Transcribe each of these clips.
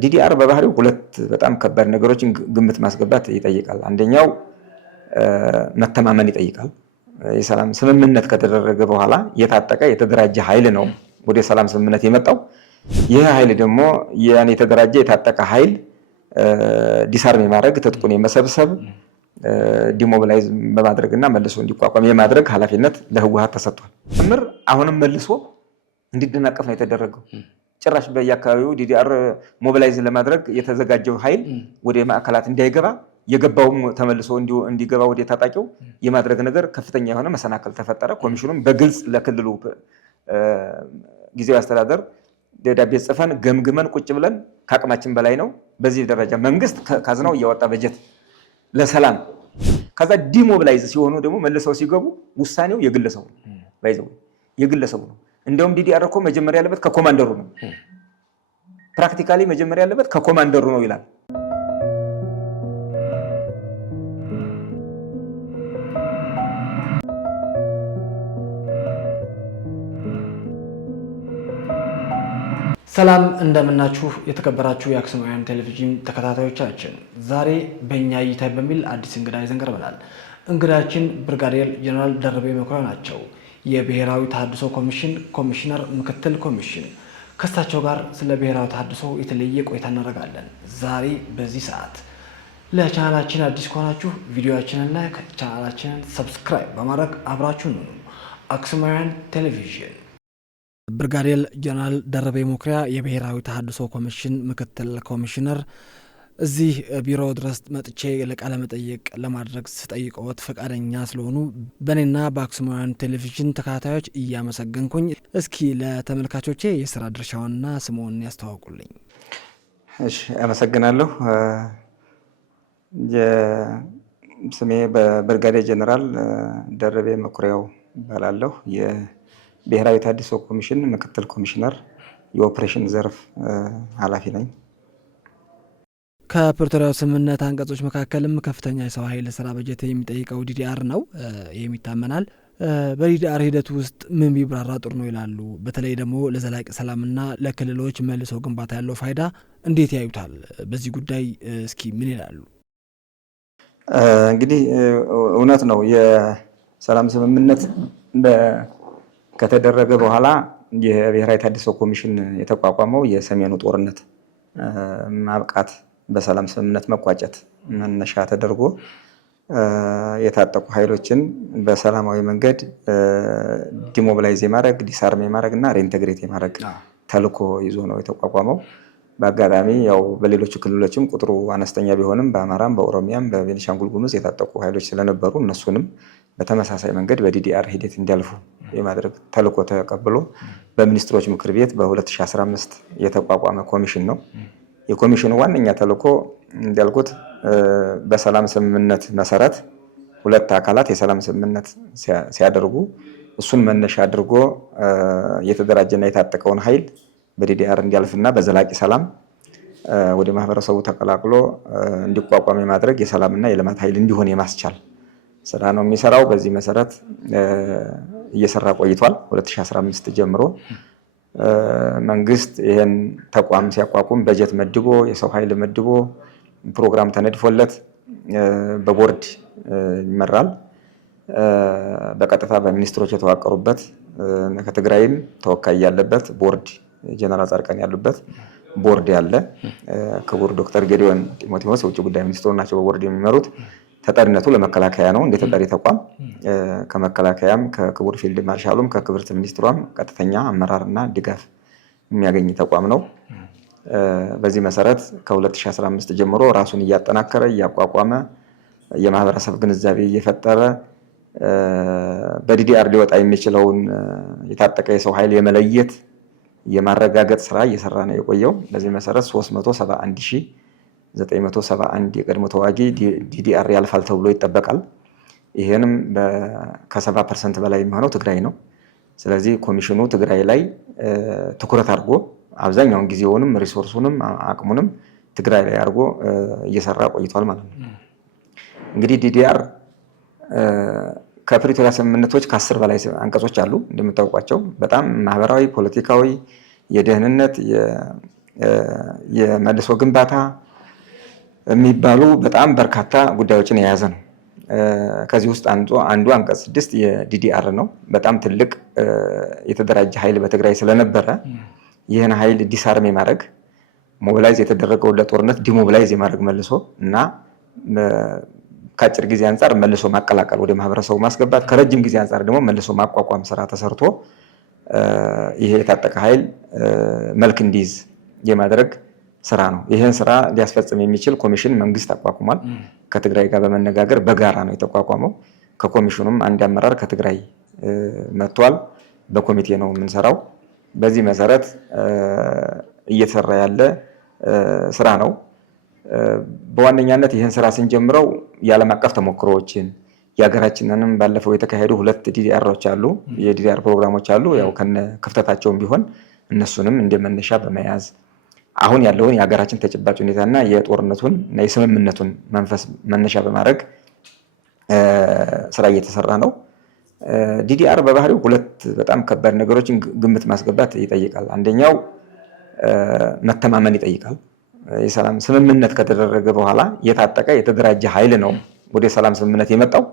ዲዲአር በባህሪው ሁለት በጣም ከባድ ነገሮችን ግምት ማስገባት ይጠይቃል። አንደኛው መተማመን ይጠይቃል። የሰላም ስምምነት ከተደረገ በኋላ የታጠቀ የተደራጀ ኃይል ነው ወደ ሰላም ስምምነት የመጣው። ይህ ኃይል ደግሞ ያን የተደራጀ የታጠቀ ኃይል ዲሳርም የማድረግ ትጥቁን የመሰብሰብ ዲሞቢላይዝ በማድረግና መልሶ እንዲቋቋም የማድረግ ኃላፊነት ለህወሓት ተሰጥቷል። ምር አሁንም መልሶ እንዲደናቀፍ ነው የተደረገው። ጭራሽ በየአካባቢው ዲዲአር ሞቢላይዝ ለማድረግ የተዘጋጀው ኃይል ወደ ማዕከላት እንዳይገባ የገባውም ተመልሶ እንዲገባ ወደ ታጣቂው የማድረግ ነገር ከፍተኛ የሆነ መሰናከል ተፈጠረ። ኮሚሽኑም በግልጽ ለክልሉ ጊዜያዊ አስተዳደር ደብዳቤ ጽፈን ገምግመን ቁጭ ብለን ከአቅማችን በላይ ነው፣ በዚህ ደረጃ መንግስት ካዝናው እያወጣ በጀት ለሰላም ከዛ ዲሞቢላይዝ ሲሆኑ ደግሞ መልሰው ሲገቡ ውሳኔው የግለሰቡ ነው የግለሰቡ ነው። እንደውም ዲዲአር እኮ መጀመሪያ ያለበት ከኮማንደሩ ነው። ፕራክቲካሊ መጀመሪያ ያለበት ከኮማንደሩ ነው ይላል። ሰላም እንደምናችሁ የተከበራችሁ የአክሱማውያን ቴሌቪዥን ተከታታዮቻችን፣ ዛሬ በእኛ እይታ በሚል አዲስ እንግዳ ይዘን ቀርበናል። እንግዳችን ብርጋዴር ጀነራል ደርቤ መኩሪያ ናቸው። የብሔራዊ ተሃድሶ ኮሚሽን ኮሚሽነር ምክትል ኮሚሽን። ከእሳቸው ጋር ስለ ብሔራዊ ተሃድሶ የተለየ ቆይታ እናደርጋለን። ዛሬ በዚህ ሰዓት ለቻናላችን አዲስ ከሆናችሁ ቪዲዮአችንን ላይክ፣ ቻናላችንን ሰብስክራይብ በማድረግ አብራችሁን ሁኑ። አክሱማውያን ቴሌቪዥን። ብርጋዴር ጀነራል ደርቤ መኩሪያ የብሔራዊ ተሃድሶ ኮሚሽን ምክትል ኮሚሽነር፣ እዚህ ቢሮ ድረስ መጥቼ ለቃለ መጠይቅ ለማድረግ ስጠይቀዎት ፈቃደኛ ስለሆኑ በእኔና በአክሱማውያን ቴሌቪዥን ተከታታዮች እያመሰገንኩኝ፣ እስኪ ለተመልካቾቼ የስራ ድርሻውንና ስምዎን ያስተዋውቁልኝ። እሺ፣ አመሰግናለሁ። ስሜ ብርጋዴር ጀነራል ደርቤ መኩሪያው እባላለሁ። የብሔራዊ ተሃድሶ ኮሚሽን ምክትል ኮሚሽነር የኦፕሬሽን ዘርፍ ኃላፊ ነኝ። ከፕሪቶሪያው ስምምነት አንቀጾች መካከልም ከፍተኛ የሰው ኃይል ስራ በጀት የሚጠይቀው ዲዲአር ነው የሚታመናል። በዲዲአር ሂደት ውስጥ ምን ቢብራራ ጥሩ ነው ይላሉ? በተለይ ደግሞ ለዘላቂ ሰላምና ለክልሎች መልሶ ግንባታ ያለው ፋይዳ እንዴት ያዩታል? በዚህ ጉዳይ እስኪ ምን ይላሉ? እንግዲህ እውነት ነው፣ የሰላም ስምምነት ከተደረገ በኋላ የብሔራዊ ተሃድሶ ኮሚሽን የተቋቋመው የሰሜኑ ጦርነት ማብቃት በሰላም ስምምነት መቋጨት መነሻ ተደርጎ የታጠቁ ኃይሎችን በሰላማዊ መንገድ ዲሞቢላይዝ የማድረግ ዲሳርም የማድረግ እና ሪኢንቴግሬት የማድረግ ተልዕኮ ይዞ ነው የተቋቋመው። በአጋጣሚ ያው በሌሎች ክልሎችም ቁጥሩ አነስተኛ ቢሆንም በአማራም በኦሮሚያም በቤኒሻንጉል ጉሙዝ የታጠቁ ኃይሎች ስለነበሩ እነሱንም በተመሳሳይ መንገድ በዲዲአር ሂደት እንዲያልፉ የማድረግ ተልዕኮ ተቀብሎ በሚኒስትሮች ምክር ቤት በ2015 የተቋቋመ ኮሚሽን ነው። የኮሚሽኑ ዋነኛ ተልዕኮ እንዳልኩት በሰላም ስምምነት መሰረት ሁለት አካላት የሰላም ስምምነት ሲያደርጉ እሱን መነሻ አድርጎ የተደራጀና የታጠቀውን ኃይል በዲዲአር እንዲያልፍና በዘላቂ ሰላም ወደ ማህበረሰቡ ተቀላቅሎ እንዲቋቋም የማድረግ የሰላምና የልማት ኃይል እንዲሆን የማስቻል ስራ ነው የሚሰራው። በዚህ መሰረት እየሰራ ቆይቷል። 2015 ጀምሮ መንግስት ይሄን ተቋም ሲያቋቁም በጀት መድቦ የሰው ኃይል መድቦ ፕሮግራም ተነድፎለት በቦርድ ይመራል። በቀጥታ በሚኒስትሮች የተዋቀሩበት ከትግራይም ተወካይ ያለበት ቦርድ ጀነራል ጻድቃን ያሉበት ቦርድ ያለ ክቡር ዶክተር ጌዲዮን ጢሞቴዎስ የውጭ ጉዳይ ሚኒስትሩ ናቸው በቦርድ የሚመሩት። ተጠሪነቱ ለመከላከያ ነው እንደ ተጠሪ ተቋም። ከመከላከያም ከክቡር ፊልድ ማርሻሉም ከክብርት ሚኒስትሯም ቀጥተኛ አመራርና ድጋፍ የሚያገኝ ተቋም ነው። በዚህ መሰረት ከ2015 ጀምሮ ራሱን እያጠናከረ እያቋቋመ የማህበረሰብ ግንዛቤ እየፈጠረ በዲዲአር ሊወጣ የሚችለውን የታጠቀ የሰው ኃይል የመለየት የማረጋገጥ ስራ እየሰራ ነው የቆየው። በዚህ መሰረት 371971 የቀድሞ ተዋጊ ዲዲአር ያልፋል ተብሎ ይጠበቃል። ይሄንም ከ70% በላይ የሚሆነው ትግራይ ነው። ስለዚህ ኮሚሽኑ ትግራይ ላይ ትኩረት አድርጎ አብዛኛውን ጊዜውንም ሪሶርሱንም አቅሙንም ትግራይ ላይ አድርጎ እየሰራ ቆይቷል ማለት ነው። እንግዲህ ዲዲአር ከፕሪቶሪያ ስምምነቶች ከ10 በላይ አንቀጾች አሉ እንደምታውቋቸው። በጣም ማህበራዊ፣ ፖለቲካዊ፣ የደህንነት፣ የመልሶ ግንባታ የሚባሉ በጣም በርካታ ጉዳዮችን የያዘ ነው። ከዚህ ውስጥ አንዱ አንቀጽ 6 የዲዲአር ነው። በጣም ትልቅ የተደራጀ ኃይል በትግራይ ስለነበረ ይህን ኃይል ዲስአርም የማድረግ ሞቢላይዝ የተደረገው ለጦርነት ዲሞቢላይዝ የማድረግ መልሶ እና ከአጭር ጊዜ አንጻር መልሶ ማቀላቀል ወደ ማህበረሰቡ ማስገባት፣ ከረጅም ጊዜ አንጻር ደግሞ መልሶ ማቋቋም ስራ ተሰርቶ ይሄ የታጠቀ ኃይል መልክ እንዲይዝ የማድረግ ስራ ነው። ይህን ስራ ሊያስፈጽም የሚችል ኮሚሽን መንግስት አቋቁሟል። ከትግራይ ጋር በመነጋገር በጋራ ነው የተቋቋመው። ከኮሚሽኑም አንድ አመራር ከትግራይ መጥቷል። በኮሚቴ ነው የምንሰራው። በዚህ መሰረት እየተሰራ ያለ ስራ ነው። በዋነኛነት ይህን ስራ ስንጀምረው የዓለም አቀፍ ተሞክሮዎችን የሀገራችንንም ባለፈው የተካሄዱ 2 ዲዲአሮች አሉ፣ የዲዲአር ፕሮግራሞች አሉ። ያው ከነ ክፍተታቸውም ቢሆን እነሱንም እንደመነሻ በመያዝ አሁን ያለውን የሀገራችን ተጨባጭ ሁኔታና የጦርነቱን እና የስምምነቱን መንፈስ መነሻ በማድረግ ስራ እየተሰራ ነው። ዲዲአር በባህሪው 2 በጣም ከባድ ነገሮችን ግምት ማስገባት ይጠይቃል። አንደኛው መተማመን ይጠይቃል። የሰላም ስምምነት ከተደረገ በኋላ የታጠቀ የተደራጀ ኃይል ነው ወደ ሰላም ስምምነት የመጣው።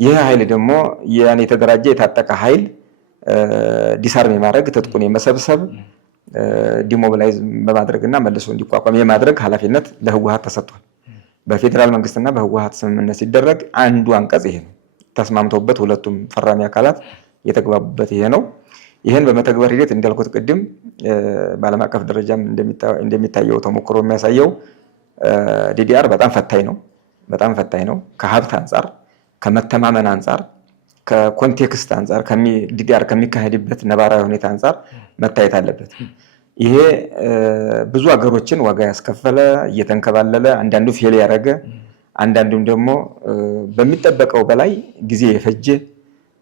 ይህ ኃይል ደግሞ ያን የተደራጀ የታጠቀ ኃይል ዲስአርም የማድረግ ትጥቁን የመሰብሰብ ዲሞቢላይዝ በማድረግና መልሶ እንዲቋቋም የማድረግ ኃላፊነት ለህወሓት ተሰጥቷል። በፌዴራል መንግስትና በህወሓት ስምምነት ሲደረግ አንዱ አንቀጽ ይሄ ነው። ተስማምተውበት ሁለቱም ፈራሚ አካላት የተግባቡበት ይሄ ነው። ይህን በመተግበር ሂደት እንዳልኩት ቅድም በዓለም አቀፍ ደረጃም እንደሚታየው ተሞክሮ የሚያሳየው ዲዲአር በጣም ፈታኝ ነው። ከሀብት አንጻር፣ ከመተማመን አንጻር፣ ከኮንቴክስት አንጻር ዲዲአር ከሚካሄድበት ነባራዊ ሁኔታ አንጻር መታየት አለበት። ይሄ ብዙ ሀገሮችን ዋጋ ያስከፈለ እየተንከባለለ አንዳንዱ ፌል ያደረገ አንዳንዱም ደግሞ በሚጠበቀው በላይ ጊዜ የፈጀ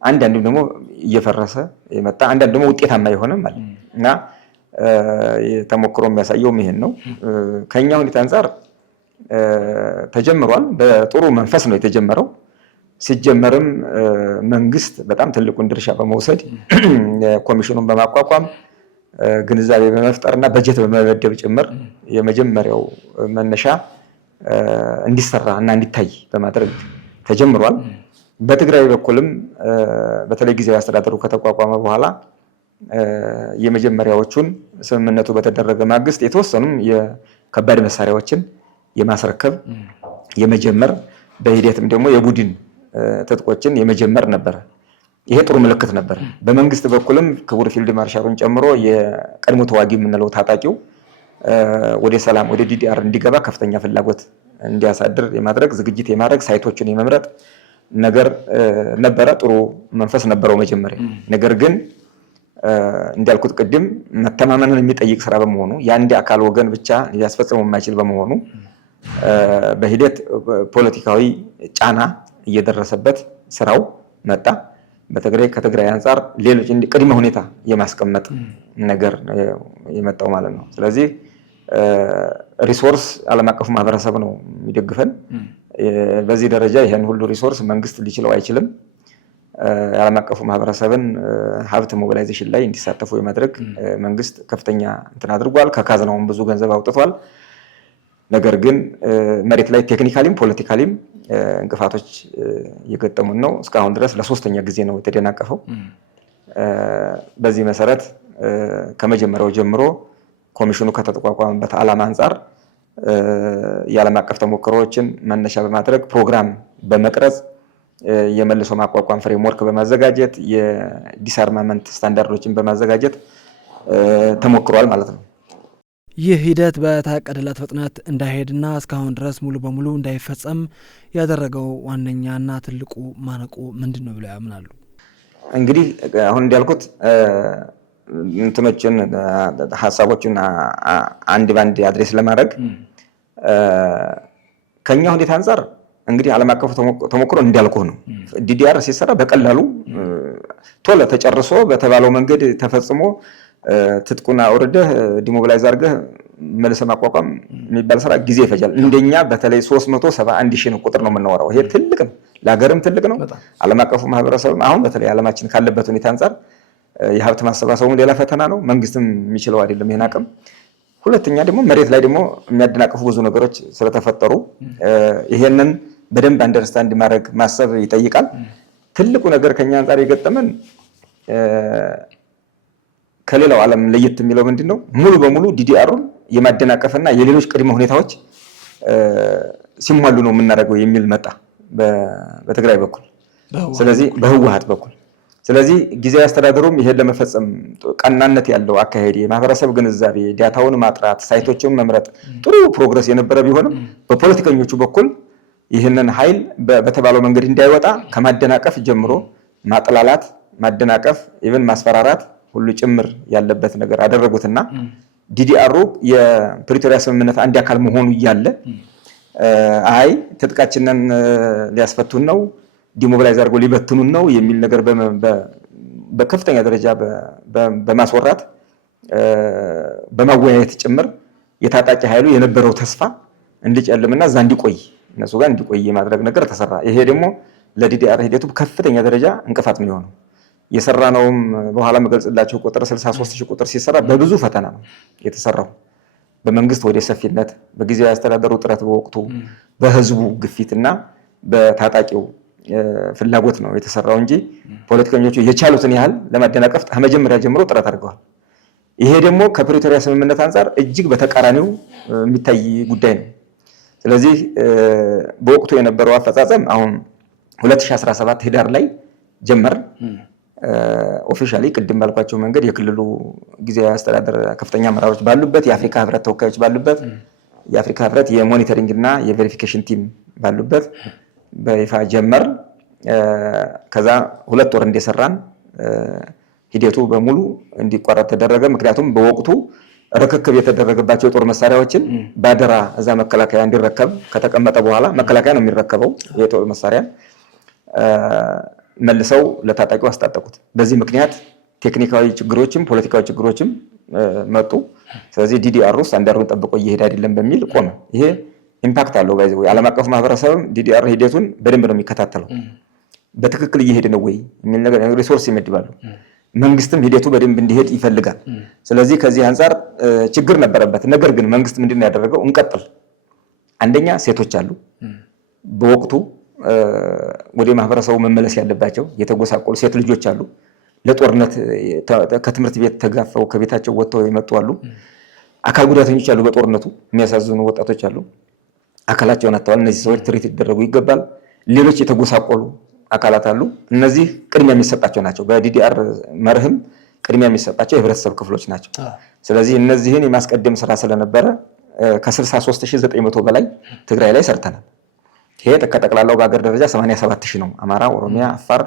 አንዳንዱም ደግሞ እየፈረሰ የመጣ አንዳንዱ ደግሞ ውጤታማ የሆነ ማለት እና ተሞክሮ የሚያሳየውም ይሄን ነው። ከኛ ሁኔታ አንጻር ተጀምሯል። በጥሩ መንፈስ ነው የተጀመረው። ሲጀመርም መንግስት በጣም ትልቁን ድርሻ በመውሰድ ኮሚሽኑን በማቋቋም ግንዛቤ በመፍጠርና በጀት በመመደብ ጭምር የመጀመሪያው መነሻ እንዲሰራ እና እንዲታይ በማድረግ ተጀምሯል። በትግራይ በኩልም በተለይ ጊዜያዊ አስተዳደሩ ከተቋቋመ በኋላ የመጀመሪያዎቹን ስምምነቱ በተደረገ ማግስት የተወሰኑም የከባድ መሳሪያዎችን የማስረከብ የመጀመር በሂደትም ደግሞ የቡድን ትጥቆችን የመጀመር ነበር። ይሄ ጥሩ ምልክት ነበር። በመንግስት በኩልም ክቡር ፊልድ ማርሻሉን ጨምሮ የቀድሞ ተዋጊ የምንለው ታጣቂው ወደ ሰላም ወደ ዲዲአር እንዲገባ ከፍተኛ ፍላጎት እንዲያሳድር የማድረግ ዝግጅት የማድረግ ሳይቶችን የመምረጥ ነገር ነበረ። ጥሩ መንፈስ ነበረው መጀመሪያ። ነገር ግን እንዳልኩት ቅድም መተማመንን የሚጠይቅ ስራ በመሆኑ የአንድ አካል ወገን ብቻ ሊያስፈጽመው የማይችል በመሆኑ በሂደት ፖለቲካዊ ጫና እየደረሰበት ስራው መጣ። ከትግራይ አንጻር ሌሎች ቅድመ ሁኔታ የማስቀመጥ ነገር የመጣው ማለት ነው። ስለዚህ ሪሶርስ ዓለም አቀፉ ማህበረሰብ ነው የሚደግፈን። በዚህ ደረጃ ይሄን ሁሉ ሪሶርስ መንግስት ሊችለው አይችልም። የዓለም አቀፉ ማህበረሰብን ሀብት ሞቢላይዜሽን ላይ እንዲሳተፉ የማድረግ መንግስት ከፍተኛ እንትን አድርጓል። ከካዝናውም ብዙ ገንዘብ አውጥቷል። ነገር ግን መሬት ላይ ቴክኒካሊም ፖለቲካሊም እንቅፋቶች እየገጠሙን ነው። እስካሁን ድረስ ለ3ኛ ጊዜ ነው የተደናቀፈው። በዚህ መሰረት ከመጀመሪያው ጀምሮ ኮሚሽኑ ከተቋቋመበት ዓላማ አንጻር የዓለም አቀፍ ተሞክሮዎችን መነሻ በማድረግ ፕሮግራም በመቅረጽ የመልሶ ማቋቋም ፍሬምወርክ በማዘጋጀት የዲስአርማመንት ስታንዳርዶችን በማዘጋጀት ተሞክሯል ማለት ነው። ይህ ሂደት በታቀደለት ፍጥነት እንዳይሄድና እስካሁን ድረስ ሙሉ በሙሉ እንዳይፈጸም ያደረገው ዋነኛና ትልቁ ማነቆ ምንድን ነው ብለው ያምናሉ? እንግዲህ አሁን እንዳልኩት እንትኖችን ሀሳቦችን አንድ ባንድ አድሬስ ለማድረግ ከኛ ሁኔታ አንጻር እንግዲህ ዓለም አቀፉ ተሞክሮ እንዳልኩህ ነው። ዲዲአር ሲሰራ በቀላሉ ቶሎ ተጨርሶ በተባለው መንገድ ተፈጽሞ ትጥቁና አውርደህ ዲሞቢላይዝ አድርገህ መልሶ ማቋቋም የሚባል ስራ ጊዜ ይፈጃል። እንደኛ በተለይ 371 ሺህ ነው ቁጥር ነው የምናወራው። ይሄ ትልቅ ነው፣ ለሀገርም ትልቅ ነው። ዓለም አቀፉ ማህበረሰብም አሁን በተለይ ዓለማችን ካለበት ሁኔታ አንጻር የሀብት ማሰባሰቡም ሌላ ፈተና ነው። መንግስትም የሚችለው አይደለም ይሄን አቅም። ሁለተኛ ደግሞ መሬት ላይ ደግሞ የሚያደናቅፉ ብዙ ነገሮች ስለተፈጠሩ ይሄንን በደንብ አንደርስታንድ ማድረግ ማሰብ ይጠይቃል። ትልቁ ነገር ከኛ አንጻር የገጠመን ከሌላው ዓለም ለየት የሚለው ምንድነው? ሙሉ በሙሉ ዲዲአሩን የማደናቀፍና የሌሎች ቅድመ ሁኔታዎች ሲሟሉ ነው የምናደርገው የሚል መጣ በትግራይ በኩል፣ ስለዚህ በህወሓት በኩል። ስለዚህ ጊዜያዊ አስተዳደሩም ይሄን ለመፈጸም ቀናነት ያለው አካሄድ፣ የማህበረሰብ ግንዛቤ፣ ዳታውን ማጥራት፣ ሳይቶችን መምረጥ ጥሩ ፕሮግረስ የነበረ ቢሆንም በፖለቲከኞቹ በኩል ይህንን ኃይል በተባለው መንገድ እንዳይወጣ ከማደናቀፍ ጀምሮ ማጥላላት፣ ማደናቀፍ፣ ኢቭን ማስፈራራት ሁሉ ጭምር ያለበት ነገር አደረጉትና ዲዲአሩ የፕሪቶሪያ ስምምነት አንድ አካል መሆኑ እያለ አይ ትጥቃችንን ሊያስፈቱን ነው፣ ዲሞቢላይዝ አድርጎ ሊበትኑን ነው የሚል ነገር በከፍተኛ ደረጃ በማስወራት በማወያየት ጭምር የታጣቂ ኃይሉ የነበረው ተስፋ እንዲጨልምና እዛ እንዲቆይ እነሱ ጋር እንዲቆይ የማድረግ ነገር ተሰራ። ይሄ ደግሞ ለዲዲአር ሂደቱ ከፍተኛ ደረጃ እንቅፋት ነው የሆነው። የሰራነውም በኋላ መገልጽላችሁ ቁጥር 63000 ቁጥር ሲሰራ በብዙ ፈተና ነው የተሰራው። በመንግስት ወደ ሰፊነት፣ በጊዜያዊ አስተዳደሩ ጥረት፣ በወቅቱ በህዝቡ ግፊትና በታጣቂው ፍላጎት ነው የተሰራው እንጂ ፖለቲከኞቹ የቻሉትን ያህል ለማደናቀፍ ከመጀመሪያ ጀምሮ ጥረት አድርገዋል። ይሄ ደግሞ ከፕሪቶሪያ ስምምነት አንጻር እጅግ በተቃራኒው የሚታይ ጉዳይ ነው። ስለዚህ በወቅቱ የነበረው አፈጻጸም አሁን 2017 ህዳር ላይ ጀመር ኦፊሻሊ ቅድም ባልኳቸው መንገድ የክልሉ ጊዜያዊ አስተዳደር ከፍተኛ አመራሮች ባሉበት፣ የአፍሪካ ህብረት ተወካዮች ባሉበት፣ የአፍሪካ ህብረት የሞኒተሪንግ እና የቬሪፊኬሽን ቲም ባሉበት በይፋ ጀመር። ከዛ 2 ወር እንደሰራን ሂደቱ በሙሉ እንዲቋረጥ ተደረገ። ምክንያቱም በወቅቱ ርክክብ የተደረገባቸው የጦር መሳሪያዎችን ባደራ እዛ መከላከያ እንዲረከብ ከተቀመጠ በኋላ መከላከያ ነው የሚረከበው የጦር መሳሪያ መልሰው ለታጣቂው አስታጠቁት። በዚህ ምክንያት ቴክኒካዊ ችግሮችም ፖለቲካዊ ችግሮችም መጡ። ስለዚህ ዲዲአር ውስጥ አንዳሩን ጠብቆ እየሄደ አይደለም በሚል ቆመ። ይሄ ኢምፓክት አለው። ባይዘው ዓለም አቀፍ ማህበረሰብም ዲዲአር ሂደቱን በደንብ ነው የሚከታተለው። በትክክል እየሄደ ነው ወይ የሚል ነገር ሪሶርስ ይመድባሉ። መንግስትም ሂደቱ በደንብ እንዲሄድ ይፈልጋል። ስለዚህ ከዚህ አንፃር ችግር ነበረበት። ነገር ግን መንግስት ምንድነው ያደረገው? እንቀጥል። አንደኛ ሴቶች አሉ በወቅቱ ወደ ማህበረሰቡ መመለስ ያለባቸው የተጎሳቆሉ ሴት ልጆች አሉ። ለጦርነት ከትምህርት ቤት ተጋፈው ከቤታቸው ወጥተው የመጡ አሉ። አካል ጉዳተኞች አሉ። በጦርነቱ የሚያሳዝኑ ወጣቶች አሉ። አካላቸውን አጥተዋል። እነዚህ ሰዎች ትሪት ሊደረጉ ይገባል። ሌሎች የተጎሳቆሉ አካላት አሉ። እነዚህ ቅድሚያ የሚሰጣቸው ናቸው። በዲዲአር መርህም ቅድሚያ የሚሰጣቸው የህብረተሰብ ክፍሎች ናቸው። ስለዚህ እነዚህን የማስቀደም ስራ ስለነበረ ከ63900 በላይ ትግራይ ላይ ሰርተናል። ይሄ ከጠቅላላው በአገር ደረጃ 87000 ነው። አማራ፣ ኦሮሚያ፣ አፋር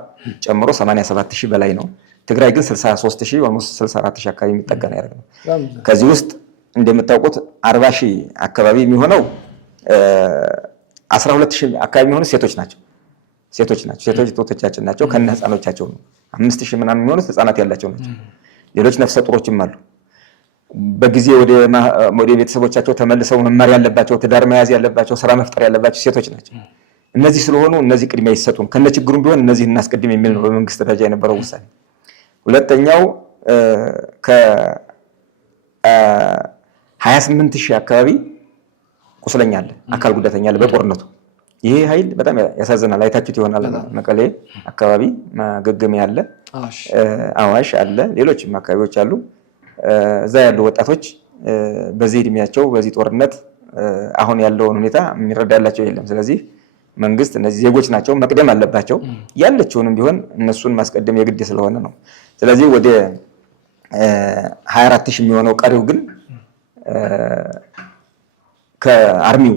ጨምሮ 87000 በላይ ነው። ትግራይ ግን 63000 ኦልሞስት 64000 አካባቢ የሚጠጋ ነው ያደረገው። ከዚህ ውስጥ እንደምታውቁት 40000 አካባቢ የሚሆነው 12000 አካባቢ የሚሆኑ ሴቶች ናቸው። ሴቶች ጦቶቻችን ናቸው። ከነ ህፃኖቻቸው ነው። 5000 ምናምን የሚሆኑት ህፃናት ያላቸው ናቸው። ሌሎች ነፍሰ ጡሮችም አሉ። በጊዜ ወደ ቤተሰቦቻቸው ተመልሰው መማር ያለባቸው፣ ትዳር መያዝ ያለባቸው፣ ስራ መፍጠር ያለባቸው ሴቶች ናቸው። እነዚህ ስለሆኑ እነዚህ ቅድሚያ ይሰጡን፣ ከነችግሩም ቢሆን እነዚህ እናስቀድም የሚል ነው በመንግስት ደረጃ የነበረው ውሳኔ። ሁለተኛው ከ28000 አካባቢ ቁስለኛ አለ፣ አካል ጉዳተኛ አለ በጦርነቱ። ይሄ ኃይል በጣም ያሳዝናል። አይታችሁት ይሆናል። መቀሌ አካባቢ ማገገሚያ አለ፣ አዋሽ አለ፣ ሌሎችም አካባቢዎች አሉ። እዛ ያሉ ወጣቶች በዚህ እድሜያቸው በዚህ ጦርነት አሁን ያለውን ሁኔታ የሚረዳላቸው የለም። ስለዚህ መንግስት እነዚህ ዜጎች ናቸው፣ መቅደም አለባቸው። ያለችውንም ቢሆን እነሱን ማስቀደም የግድ ስለሆነ ነው። ስለዚህ ወደ 24000 የሚሆነው ቀሪው ግን ከአርሚው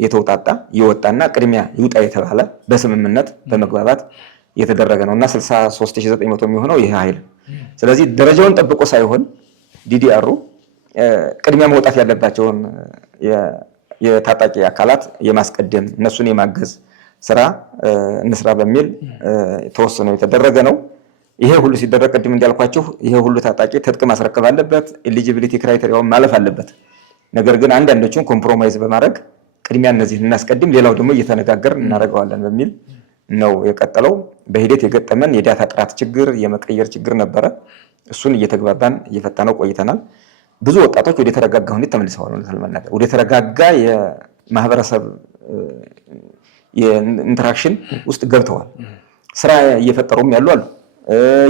የተውጣጣ ይወጣና ቅድሚያ ይውጣ የተባለ በስምምነት በመግባባት የተደረገ ነውና 63900 የሚሆነው ይሄ ኃይል። ስለዚህ ደረጃውን ጠብቆ ሳይሆን ዲዲአሩ ቅድሚያ መውጣት ያለባቸውን የታጣቂ አካላት የማስቀደም እነሱን የማገዝ ስራ እንስራ በሚል ተወስኖ የተደረገ ነው። ይሄ ሁሉ ሲደረግ ቅድም እንዳልኳችሁ ይሄ ሁሉ ታጣቂ ትጥቅ ማስረከብ አለበት። ኤሊጂቢሊቲ ክራይቴሪያውን ማለፍ አለበት። ነገር ግን አንዳንዶቹን ኮምፕሮማይዝ በማድረግ ቅድሚያ እነዚህን እናስቀድም፣ ሌላው ደግሞ እየተነጋገርን እናደርገዋለን በሚል ነው የቀጠለው። በሂደት የገጠመን የዳታ ጥራት ችግር፣ የመቀየር ችግር ነበረ። እሱን እየተግባባን እየፈታነው ቆይተናል። ብዙ ወጣቶች ወደ ተረጋጋ ሁኔታ ተመልሰዋል። ለመናገር ወደ ተረጋጋ የማህበረሰብ የኢንተራክሽን ውስጥ ገብተዋል። ስራ እየፈጠሩም ያሉ አሉ።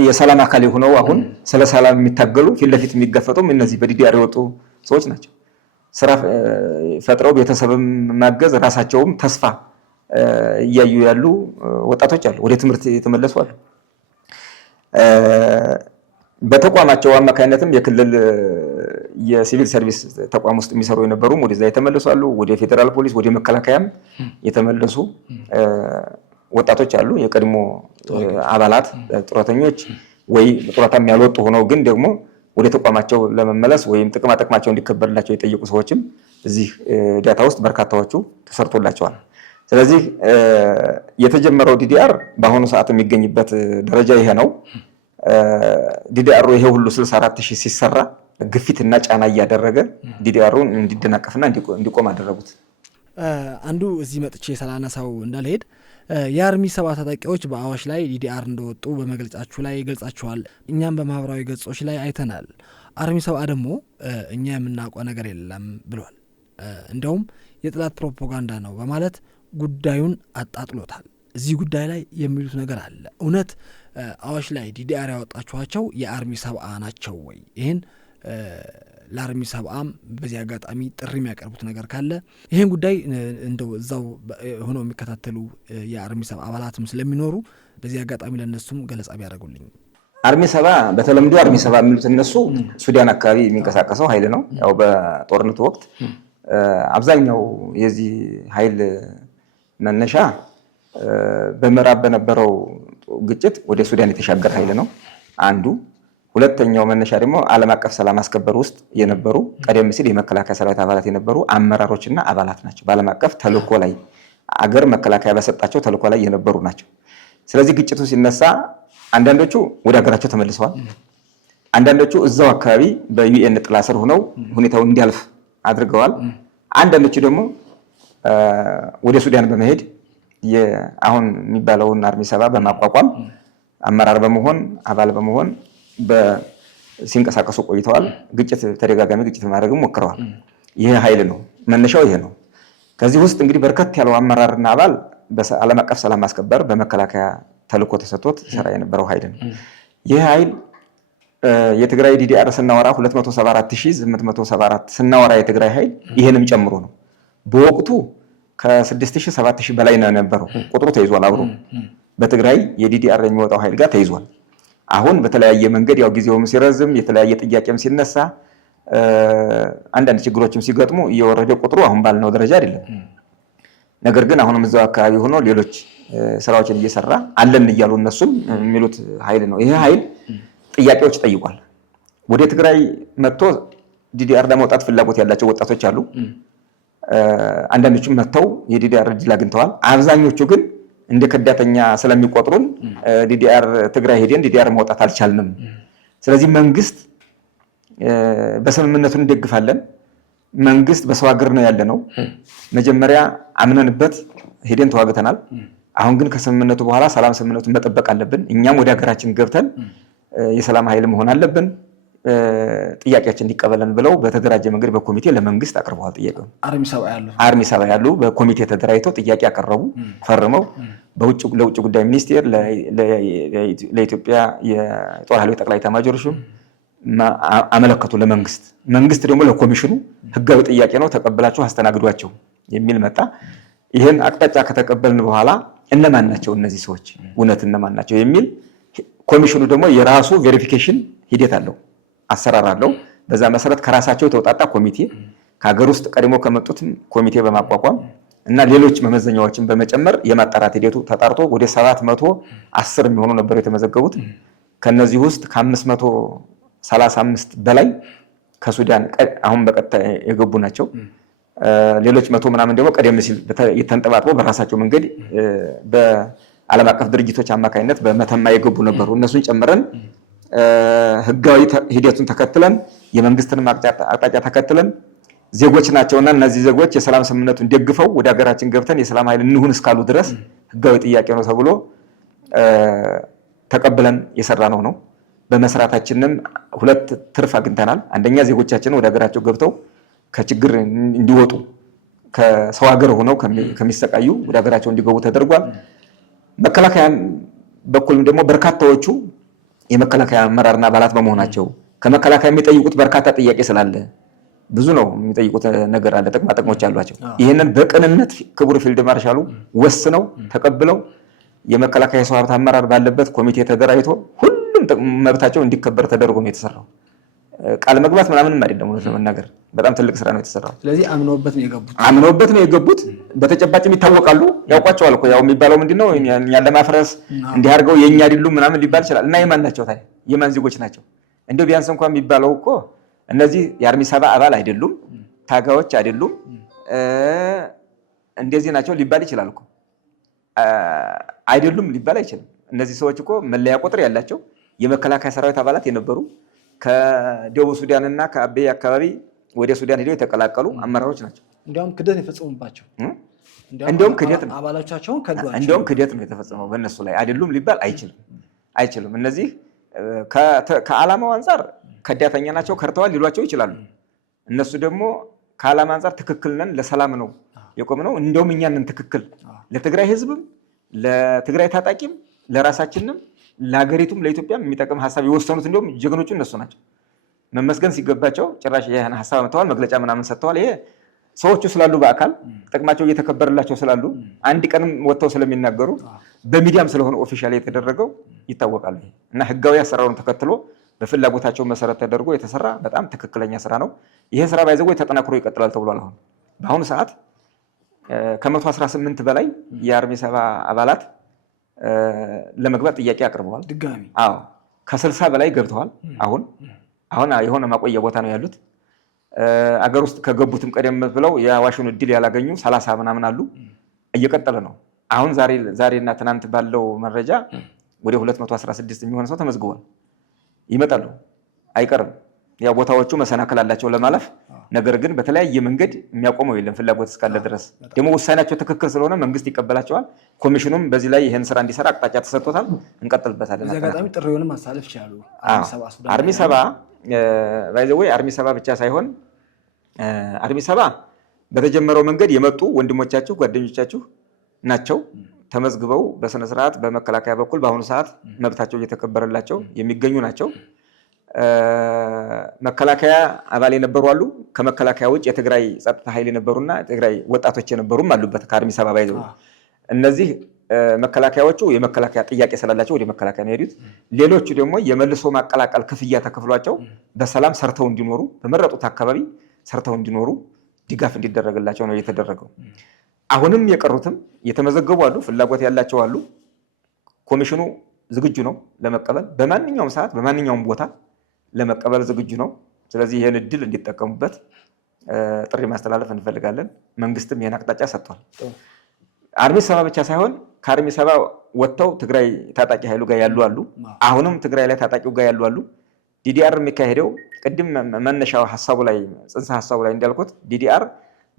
የሰላም አካል የሆነው አሁን ስለ ሰላም የሚታገሉ ፊት ለፊት የሚጋፈጡም እነዚህ በዲዲአር የወጡ ሰዎች ናቸው። ስራ ፈጥረው ቤተሰብም ማገዝ ራሳቸውም ተስፋ እያዩ ያሉ ወጣቶች አሉ። ወደ ትምህርት የተመለሱ አሉ። በተቋማቸው አማካይነትም የክልል የሲቪል ሰርቪስ ተቋም ውስጥ የሚሰሩ የነበሩም ወደዛ የተመለሱ አሉ። ወደ ፌደራል ፖሊስ፣ ወደ መከላከያም የተመለሱ ወጣቶች አሉ። የቀድሞ አባላት ጡረተኞች ወይ ጡረታም ያልወጡ ሆነው ግን ደግሞ ወደ ተቋማቸው ለመመለስ ወይም ጥቅማቸው እንዲከበርላቸው የጠየቁ ሰዎችም እዚህ ዳታ ውስጥ በርካታዎቹ ተሰርቶላቸዋል። ስለዚህ የተጀመረው ዲዲአር በአሁኑ ሰዓት የሚገኝበት ደረጃ ይሄ ነው። ዲዲአሩ ይሄ ሁሉ 64000 ሲሰራ ግፊትና ጫና እያደረገ ዲዲአሩን እንዲደናቀፍና እንዲቆም አደረጉት። አንዱ እዚህ መጥቼ ሳላነሳው እንዳልሄድ የአርሚ 7 ታጣቂዎች በአዋሽ ላይ ዲዲአር እንደወጡ በመግለጫችሁ ላይ ገልጻችኋል። እኛም በማህበራዊ ገጾች ላይ አይተናል። አርሚ 7 ደግሞ እኛ የምናውቀው ነገር የለም ብሏል። እንደውም የጥላት ፕሮፓጋንዳ ነው በማለት ጉዳዩን አጣጥሎታል። እዚህ ጉዳይ ላይ የሚሉት ነገር አለ። እውነት አዋሽ ላይ ዲዲአር ያወጣችኋቸው የአርሚ 7 ናቸው ወይ? ይህን ለአርሚ 7 በዚህ አጋጣሚ ጥሪ የሚያቀርቡት ነገር ካለ ይህን ጉዳይ እንደው እዛው ሆነው የሚከታተሉ የአርሚ 7 አባላትም ስለሚኖሩ በዚህ አጋጣሚ ለነሱም ገለጻ ቢያደርጉልኝ። አርሚ 7 በተለምዶ አርሚ 7 የሚሉት እነሱ ሱዳን አካባቢ የሚንቀሳቀሰው ኃይል ነው። ያው በጦርነቱ ወቅት አብዛኛው የዚህ ኃይል መነሻ በምዕራብ በነበረው ግጭት ወደ ሱዳን የተሻገረ ኃይል ነው አንዱ። ሁለተኛው መነሻ ደግሞ ዓለም አቀፍ ሰላም ማስከበር ውስጥ የነበሩ ቀደም ሲል የመከላከያ ሰራዊት አባላት የነበሩ አመራሮችና አባላት ናቸው። በዓለም አቀፍ ተልዕኮ ላይ አገር መከላከያ በሰጣቸው ተልዕኮ ላይ የነበሩ ናቸው። ስለዚህ ግጭቱ ሲነሳ አንዳንዶቹ ወደ ሀገራቸው ተመልሰዋል። አንዳንዶቹ እዛው አካባቢ በዩኤን ጥላ ስር ሆነው ሁኔታው እንዲያልፍ አድርገዋል። አንዳንዶቹ ደግሞ ወደ ሱዳን በመሄድ አሁን የሚባለውን አርሚ 7 በማቋቋም አመራር በመሆን አባል በመሆን ሲንቀሳቀሱ ቆይተዋል። ተደጋጋሚ ግጭት ማድረግም ሞክረዋል። ይሄ ኃይል ነው መነሻው ይሄ ነው። ከዚህ ውስጥ እንግዲህ በርከት ያለው አመራርና አባል በዓለም አቀፍ ሰላም ማስከበር በመከላከያ ተልዕኮ ተሰጥቶት ሰራ የነበረው ኃይል ነው። ይህ ኃይል የትግራይ ዲዲአር ስናወራ 274874 ስናወራ የትግራይ ኃይል ይሄንም ጨምሮ ነው። በወቅቱ ከ6000 7000 በላይ ነው የነበረው። ቁጥሩ ተይዟል። አብሮ በትግራይ የዲዲአር የሚወጣው ኃይል ጋር ተይዟል። አሁን በተለያየ መንገድ ያው ጊዜውም ሲረዝም የተለያየ ጥያቄም ሲነሳ አንዳንድ ችግሮችም ሲገጥሙ እየወረደ ቁጥሩ አሁን ባልነው ደረጃ አይደለም። ነገር ግን አሁንም እዛው አካባቢ ሆኖ ሌሎች ስራዎችን እየሰራ አለን እያሉ እነሱም የሚሉት ኃይል ነው። ይሄ ኃይል ጥያቄዎች ጠይቋል። ወደ ትግራይ መጥቶ ዲዲአር ለመውጣት ፍላጎት ያላቸው ወጣቶች አሉ። አንዳንዶቹም መጥተው የዲዲአር እድል አግኝተዋል። አብዛኞቹ ግን እንደ ከዳተኛ ስለሚቆጥሩን ዲዲአር ትግራይ ሄደን ዲዲአር ማውጣት አልቻልንም። ስለዚህ መንግስት በስምምነቱን እንደግፋለን። መንግስት በሰው ሀገር ነው ያለ ነው። መጀመሪያ አምነንበት ሄደን ተዋግተናል። አሁን ግን ከስምምነቱ በኋላ ሰላም ስምምነቱን መጠበቅ አለብን። እኛም ወደ ሀገራችን ገብተን የሰላም ኃይል መሆን አለብን። ጥያቄያችን እንዲቀበለን ብለው በተደራጀ መንገድ በኮሚቴ ለመንግስት አቅርበዋል። ጥያቄው አርሚ 7 ያሉ በኮሚቴ ተደራጅተው ጥያቄ ያቀረቡ ፈርመው ለውጭ ጉዳይ ሚኒስቴር፣ ለኢትዮጵያ የጦር ኃይሎች ጠቅላይ ኤታማዦር ሹም አመለከቱ ለመንግስት። መንግስት ደግሞ ለኮሚሽኑ ህጋዊ ጥያቄ ነው ተቀበላችሁ አስተናግዷቸው የሚል መጣ። ይህን አቅጣጫ ከተቀበልን በኋላ እነማን ናቸው እነዚህ ሰዎች እውነት እነማን ናቸው የሚል ኮሚሽኑ ደግሞ የራሱ ቬሪፊኬሽን ሂደት አለው፣ አሰራር አለው። በዛ መሰረት ከራሳቸው የተውጣጣ ኮሚቴ ከሀገር ውስጥ ቀድሞ ከመጡትም ኮሚቴ በማቋቋም እና ሌሎች መመዘኛዎችን በመጨመር የማጣራት ሂደቱ ተጣርቶ ወደ 710 የሚሆኑ ነበሩ የተመዘገቡት። ከነዚህ ውስጥ ከ535 በላይ ከሱዳን አሁን በቀጥታ የገቡ ናቸው። ሌሎች 100 ምናምን ደግሞ ቀደም ሲል የተንጠባጥበው በራሳቸው መንገድ በዓለም አቀፍ ድርጅቶች አማካኝነት በመተማ የገቡ ነበሩ። እነሱን ጨምረን ህጋዊ ሂደቱን ተከትለን የመንግስትን አቅጣጫ ተከትለን ዜጎች ናቸውና እነዚህ ዜጎች የሰላም ስምምነቱን ደግፈው ወደ ሀገራችን ገብተን የሰላም ኃይል እንሁን እስካሉ ድረስ ህጋዊ ጥያቄ ነው ተብሎ ተቀብለን የሰራነው ነው። በመስራታችንም ሁለት ትርፍ አግኝተናል። አንደኛ ዜጎቻችን ወደ ሀገራቸው ገብተው ከችግር እንዲወጡ ከሰው ሀገር ሆነው ከሚሰቃዩ ወደ ሀገራቸው እንዲገቡ ተደርጓል። መከላከያ በኩልም ደግሞ በርካታዎቹ የመከላከያ አመራርና አባላት በመሆናቸው ከመከላከያ የሚጠይቁት በርካታ ጥያቄ ስላለ ብዙ ነው የሚጠይቁት ነገር አለ፣ ጥቅሞች አሏቸው። ይህንን በቅንነት ክቡር ፊልድ ማርሻሉ ወስነው ተቀብለው የመከላከያ ሰው ሀብት አመራር ባለበት ኮሚቴ ተደራጅቶ ሁሉም መብታቸው እንዲከበር ተደርጎ ነው የተሰራው። ቃል መግባት ምናምንም አይደለም፣ ለመናገር በጣም ትልቅ ስራ ነው የተሰራው። ስለዚህ አምነውበት ነው የገቡት። በተጨባጭም ይታወቃሉ፣ ያውቋቸዋል እኮ። ያው የሚባለው ምንድነው እኛን ለማፍረስ እንዲህ አድርገው የኛ አይደሉም ምናምን ሊባል ይችላል። እና የማን ናቸው ታዲያ? የማን ዜጎች ናቸው? እንደው ቢያንስ እንኳን የሚባለው እኮ እነዚህ የአርሚ 7 አባል አይደሉም፣ ታጋዮች አይደሉም፣ እንደዚህ ናቸው ሊባል ይችላል እኮ። አይደሉም ሊባል አይችልም። እነዚህ ሰዎች እኮ መለያ ቁጥር ያላቸው የመከላከያ ሰራዊት አባላት የነበሩ ከደቡብ ሱዳንና ከአቤ አካባቢ ወደ ሱዳን ሄደው የተቀላቀሉ አመራሮች ናቸው። እንዲያውም ክደት የፈጸሙባቸው እንዲያውም ክደት ነው፣ አባሎቻቸውን ከዷቸው። እንዲያውም ክደት ነው የተፈጸመው በእነሱ ላይ። አይደሉም ሊባል አይችልም። እነዚህ ከዓላማው አንጻር ከዳተኛ ናቸው፣ ከርተዋል ሊሏቸው ይችላሉ። እነሱ ደግሞ ከዓላማ አንጻር ትክክል ነን፣ ለሰላም ነው የቆምነው፣ እንደውም እኛ ነን ትክክል፣ ለትግራይ ህዝብም ለትግራይ ታጣቂም ለራሳችንም ለሀገሪቱም ለኢትዮጵያም የሚጠቅም ሀሳብ የወሰኑት እንደውም ጀግኖቹ እነሱ ናቸው። መመስገን ሲገባቸው ጭራሽ ይሄን ሀሳብ መተዋል፣ መግለጫ ምናምን ሰጥተዋል። ይሄ ሰዎቹ ስላሉ በአካል ጥቅማቸው እየተከበረላቸው ስላሉ አንድ ቀንም ወጥተው ስለሚናገሩ በሚዲያም ስለሆነ ኦፊሻሊ የተደረገው ይታወቃል። እና ህጋዊ አሰራሩን ተከትሎ በፍላጎታቸው መሰረት ተደርጎ የተሰራ በጣም ትክክለኛ ስራ ነው። ይሄ ስራ ባይዘው ተጠናክሮ ይቀጥላል ተብሏል። በአሁኑ ሰዓት ከ118 በላይ የአርሚ 7 አባላት ለመግባት ጥያቄ አቅርበዋል። ድጋሚ ከ60 በላይ ገብተዋል። አሁን የሆነ ማቆያ ቦታ ነው ያሉት። አገር ውስጥ ከገቡትም ቀደም ብለው የአዋሹን እድል ያላገኙ 30 ምናምን አሉ። እየቀጠለ ነው። አሁን ዛሬና ትናንት ባለው መረጃ ወደ 216 የሚሆን ሰው ተመዝግቧል። ይመጣሉ፣ አይቀርም። ያው ቦታዎቹ መሰናከል አላቸው ለማለፍ። ነገር ግን በተለያየ መንገድ የሚያቆመው የለም ፍላጎት እስካለ ድረስ። ደግሞ ውሳኔያቸው ትክክል ስለሆነ መንግስት ይቀበላቸዋል። ኮሚሽኑም በዚህ ላይ ይህን ስራ እንዲሰራ አቅጣጫ ተሰጥቶታል። እንቀጥልበታለን። በዚህ አጋጣሚ ጥሪውንም ማሳለፍ ይችላሉ። አርሚ 7 ባይዘው አርሚ 7 ብቻ ሳይሆን አርሚ 7 በተጀመረው መንገድ የመጡ ወንድሞቻችሁ ጓደኞቻችሁ ናቸው። ተመዝግበው በስነ ስርዓት በመከላከያ በኩል በአሁኑ ሰዓት መብታቸው እየተከበረላቸው የሚገኙ ናቸው። መከላከያ አባል የነበሩ አሉ። ከመከላከያ ውጭ የትግራይ ጸጥታ ኃይል የነበሩና የትግራይ ወጣቶች የነበሩም አሉበት ከአርሚ 7 ባይዘው። እነዚህ መከላከያዎቹ የመከላከያ ጥያቄ ስላላቸው ወደ መከላከያ ነው የሄዱት። ሌሎቹ ደግሞ የመልሶ ማቀላቀል ክፍያ ተከፍሏቸው በሰላም ሰርተው እንዲኖሩ በመረጡት አካባቢ ሰርተው እንዲኖሩ ድጋፍ እንዲደረግላቸው ነው የተደረገው። አሁንም የቀሩትም የተመዘገቡ አሉ፣ ፍላጎት ያላቸው አሉ። ኮሚሽኑ ዝግጁ ነው ለመቀበል፣ በማንኛውም ሰዓት በማንኛውም ቦታ ለመቀበል ዝግጁ ነው። ስለዚህ ይህን እድል እንዲጠቀሙበት ጥሪ ማስተላለፍ እንፈልጋለን። መንግስትም ይህን አቅጣጫ ሰጥቷል። አርሚ 7 ብቻ ሳይሆን ከአርሚ 7 ወጥተው ትግራይ ታጣቂ ኃይሉ ጋር ያሉ አሉ። አሁንም ትግራይ ላይ ታጣቂው ጋር ያሉ አሉ። ዲዲአር የሚካሄደው ቅድም መነሻው ሐሳቡ ላይ ጽንሰ ሐሳቡ ላይ እንዳልኩት ዲዲአር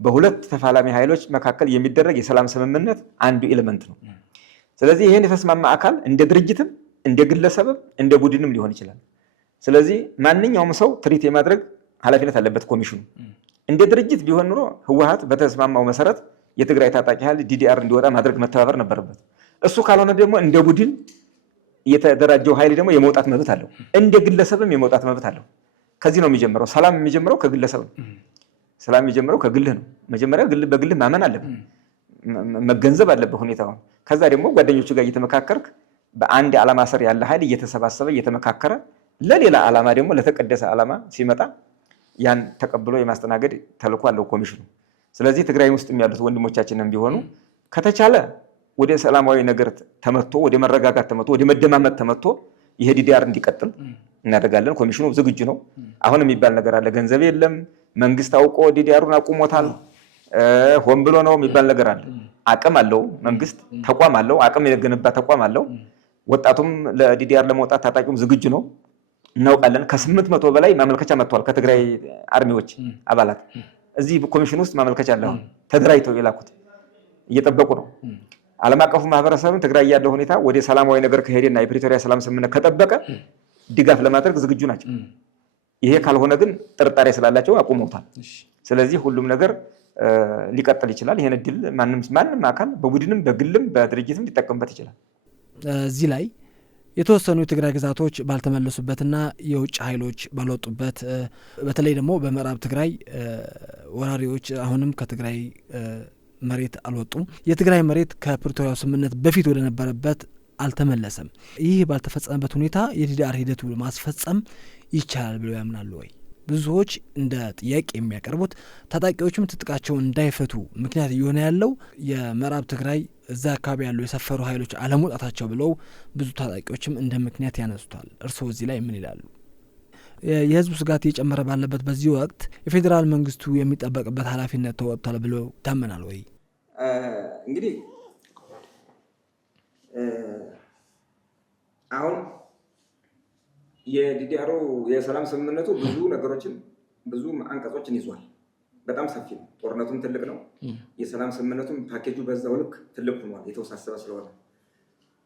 በሁለት ተፋላሚ ኃይሎች መካከል የሚደረግ የሰላም ስምምነት አንዱ ኤሌመንት ነው። ስለዚህ ይሄን የተስማማ አካል እንደ ድርጅትም እንደ ግለሰብም እንደ ቡድንም ሊሆን ይችላል። ስለዚህ ማንኛውም ሰው ትሪት የማድረግ ኃላፊነት አለበት ኮሚሽኑ። እንደ ድርጅት ቢሆን ኑሮ ህወሓት በተስማማው መሰረት የትግራይ ታጣቂ ኃይል ዲዲአር እንዲወጣ ማድረግ መተባበር ነበረበት። እሱ ካልሆነ ደግሞ እንደ ቡድን የተደራጀው ኃይል ደግሞ የመውጣት መብት አለው። እንደ ግለሰብም የመውጣት መብት አለው። ከዚህ ነው የሚጀምረው። ሰላም የሚጀምረው ከግለሰብ ነው። ሰላም የሚጀምረው ከግልህ ነው። መጀመሪያ በግልህ ማመን አለብህ፣ መገንዘብ አለብህ ሁኔታውን። ከዛ ደግሞ ጓደኞቹ ጋር እየተመካከርክ በአንድ ዓላማ ስር ያለ ኃይል እየተሰባሰበ እየተመካከረ ለሌላ ዓላማ ደግሞ ለተቀደሰ ዓላማ ሲመጣ ያን ተቀብሎ የማስተናገድ ተልዕኮ አለው ኮሚሽኑ። ስለዚህ ትግራይ ውስጥ ያሉት ወንድሞቻችንም ቢሆኑ ከተቻለ ወደ ሰላማዊ ነገር ተመቶ ወደ መረጋጋት ተመቶ ወደ መደማመጥ ተመቶ ይሄ ዲዲአር እንዲቀጥል እናደርጋለን። ኮሚሽኑ ዝግጁ ነው። አሁን የሚባል ነገር አለ፣ ገንዘብ የለም መንግስት አውቆ ዲዲአሩን አቁሞታል፣ ሆን ብሎ ነው የሚባል ነገር አለ። አቅም አለው መንግስት፣ ተቋም አለው፣ አቅም የገነባ ተቋም አለው። ወጣቱም ለዲዲአር ለመውጣት ታጣቂውም ዝግጁ ነው፣ እናውቃለን። ከ800 በላይ ማመልከቻ መጥቷል ከትግራይ አርሚዎች አባላት። እዚህ ኮሚሽን ውስጥ ማመልከቻ አለ። አሁን ተደራጅተው የላኩት እየጠበቁ ነው። ዓለም አቀፉ ማህበረሰብን ትግራይ ያለው ሁኔታ ወደ ሰላማዊ ነገር ከሄደና የፕሪቶሪያ ሰላም ስምምነት ከጠበቀ ድጋፍ ለማድረግ ዝግጁ ናቸው። ይሄ ካልሆነ ግን ጥርጣሬ ስላላቸው አቁመውታል። ስለዚህ ሁሉም ነገር ሊቀጥል ይችላል። ይሄን እድል ማንም አካል በቡድንም በግልም በድርጅትም ሊጠቀምበት ይችላል። እዚህ ላይ የተወሰኑ የትግራይ ግዛቶች ባልተመለሱበትና የውጭ ኃይሎች ባልወጡበት በተለይ ደግሞ በምዕራብ ትግራይ ወራሪዎች አሁንም ከትግራይ መሬት አልወጡም። የትግራይ መሬት ከፕሪቶሪያው ስምምነት በፊት ወደ ነበረበት አልተመለሰም። ይህ ባልተፈጸመበት ሁኔታ የዲዲአር ሂደቱ ማስፈጸም ይቻላል ብለው ያምናሉ ወይ? ብዙ ሰዎች እንደ ጥያቄ የሚያቀርቡት ታጣቂዎችም ትጥቃቸውን እንዳይፈቱ ምክንያት እየሆነ ያለው የምዕራብ ትግራይ እዛ አካባቢ ያሉ የሰፈሩ ኃይሎች አለመውጣታቸው ብለው ብዙ ታጣቂዎችም እንደ ምክንያት ያነሱታል። እርስዎ እዚህ ላይ ምን ይላሉ? የህዝቡ ስጋት እየጨመረ ባለበት በዚህ ወቅት የፌዴራል መንግስቱ የሚጠበቅበት ኃላፊነት ተወጥቷል ብለው ይታመናል ወይ? እንግዲህ አሁን የዲዲአሩ የሰላም ስምምነቱ ብዙ ነገሮችን ብዙ አንቀጾችን ይዟል። በጣም ሰፊ ነው። ጦርነቱም ትልቅ ነው። የሰላም ስምምነቱም ፓኬጁ በዛው ልክ ትልቅ ሆኗል፣ የተወሳሰበ ስለሆነ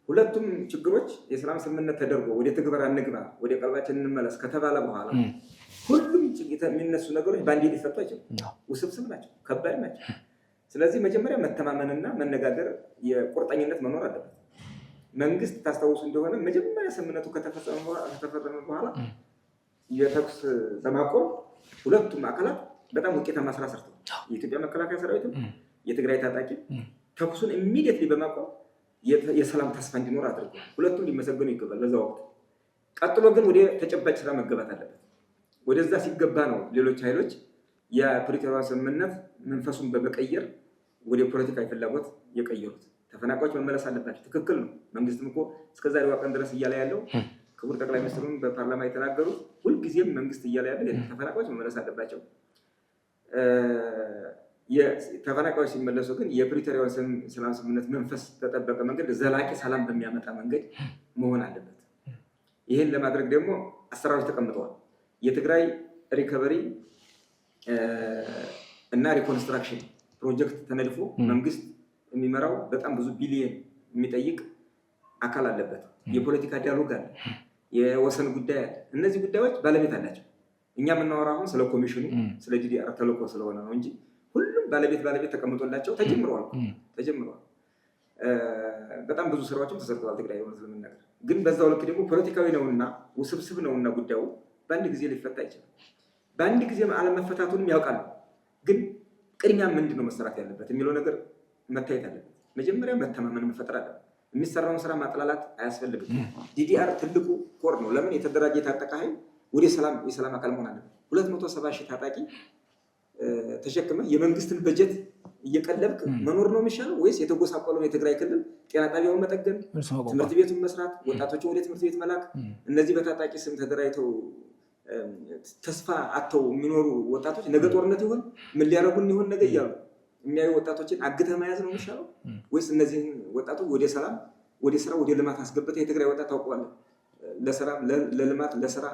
ሁለቱም ችግሮች የሰላም ስምምነት ተደርጎ ወደ ትግበራ እንግባ፣ ወደ ቀልባችን እንመለስ ከተባለ በኋላ ሁሉም የሚነሱ ነገሮች በአንዴ ሊፈቱ አይችሉም። ውስብስብ ናቸው፣ ከባድ ናቸው። ስለዚህ መጀመሪያ መተማመንና መነጋገር፣ የቁርጠኝነት መኖር አለበት። መንግስት ታስታውሱ እንደሆነ መጀመሪያ ስምምነቱ ከተፈረመ በኋላ የተኩስ በማቆም ሁለቱም አካላት በጣም ውጤታማ ስራ ሰርተዋል። የኢትዮጵያ መከላከያ ሰራዊትም የትግራይ ታጣቂ ተኩሱን ኢሚዲየትሊ በማቆም የሰላም ተስፋ እንዲኖር አድርገዋል። ሁለቱም ሊመሰገኑ ይገባል በዛ ወቅት። ቀጥሎ ግን ወደ ተጨባጭ ስራ መገባት አለበት። ወደዛ ሲገባ ነው ሌሎች ኃይሎች የፕሪቶሪያ ስምምነት መንፈሱን በመቀየር ወደ ፖለቲካዊ ፍላጎት የቀየሩት። ተፈናቃዮች መመለስ አለባቸው። ትክክል ነው። መንግስትም እኮ እስከዛሬ ቀን ድረስ እያለ ያለው ክቡር ጠቅላይ ሚኒስትሩም በፓርላማ የተናገሩት ሁልጊዜም መንግስት እያለ ያለ ተፈናቃዮች መመለስ አለባቸው። ተፈናቃዮች ሲመለሱ ግን የፕሪቶሪያውን ሰላም ስምምነት መንፈስ ተጠበቀ መንገድ ዘላቂ ሰላም በሚያመጣ መንገድ መሆን አለበት። ይህን ለማድረግ ደግሞ አሰራሮች ተቀምጠዋል። የትግራይ ሪከቨሪ እና ሪኮንስትራክሽን ፕሮጀክት ተነድፎ መንግስት የሚመራው በጣም ብዙ ቢሊየን የሚጠይቅ አካል አለበት። የፖለቲካ ዲያሎግ አለ፣ የወሰን ጉዳይ አለ። እነዚህ ጉዳዮች ባለቤት አላቸው። እኛ የምናወራው አሁን ስለ ኮሚሽኑ ስለ ዲዲአር ተልዕኮ ስለሆነ ነው እንጂ ሁሉም ባለቤት ተቀምጦላቸው ተጀምረዋል። በጣም ብዙ ስራዎችም ተሰርተዋል። ትግራይ የሆነ ስለምናገር ግን በዛው ልክ ደግሞ ፖለቲካዊ ነውና ውስብስብ ነውና ጉዳዩ በአንድ ጊዜ ሊፈታ ይችላል። በአንድ ጊዜ አለመፈታቱንም ያውቃሉ። ግን ቅድሚያ ምንድን ነው መሰራት ያለበት የሚለው ነገር መታየት አለበት። መጀመሪያ መተማመን መፈጠር አለበት። የሚሰራውን ስራ ማጥላላት አያስፈልግም። ዲዲአር ትልቁ ኮር ነው። ለምን የተደራጀ የታጠቀ ኃይል ወደ የሰላም አካል መሆን አለበት። 270 ሺህ ታጣቂ ተሸክመ የመንግስትን በጀት እየቀለብክ መኖር ነው የሚሻለው ወይስ የተጎሳቆለውን የትግራይ ክልል ጤና ጣቢያውን መጠገን፣ ትምህርት ቤቱን መስራት፣ ወጣቶችን ወደ ትምህርት ቤት መላክ? እነዚህ በታጣቂ ስም ተደራጅተው ተስፋ አጥተው የሚኖሩ ወጣቶች ነገ ጦርነት ይሆን ምን ሊያደርጉን ይሆን ነገ እያሉ የሚያዩ ወጣቶችን አግተህ መያዝ ነው የሚሻለው ወይስ እነዚህን ወጣቶች ወደ ሰላም፣ ወደ ስራ፣ ወደ ልማት አስገብተህ? የትግራይ ወጣት ታውቀዋለህ፣ ለሰላም፣ ለልማት፣ ለስራ፣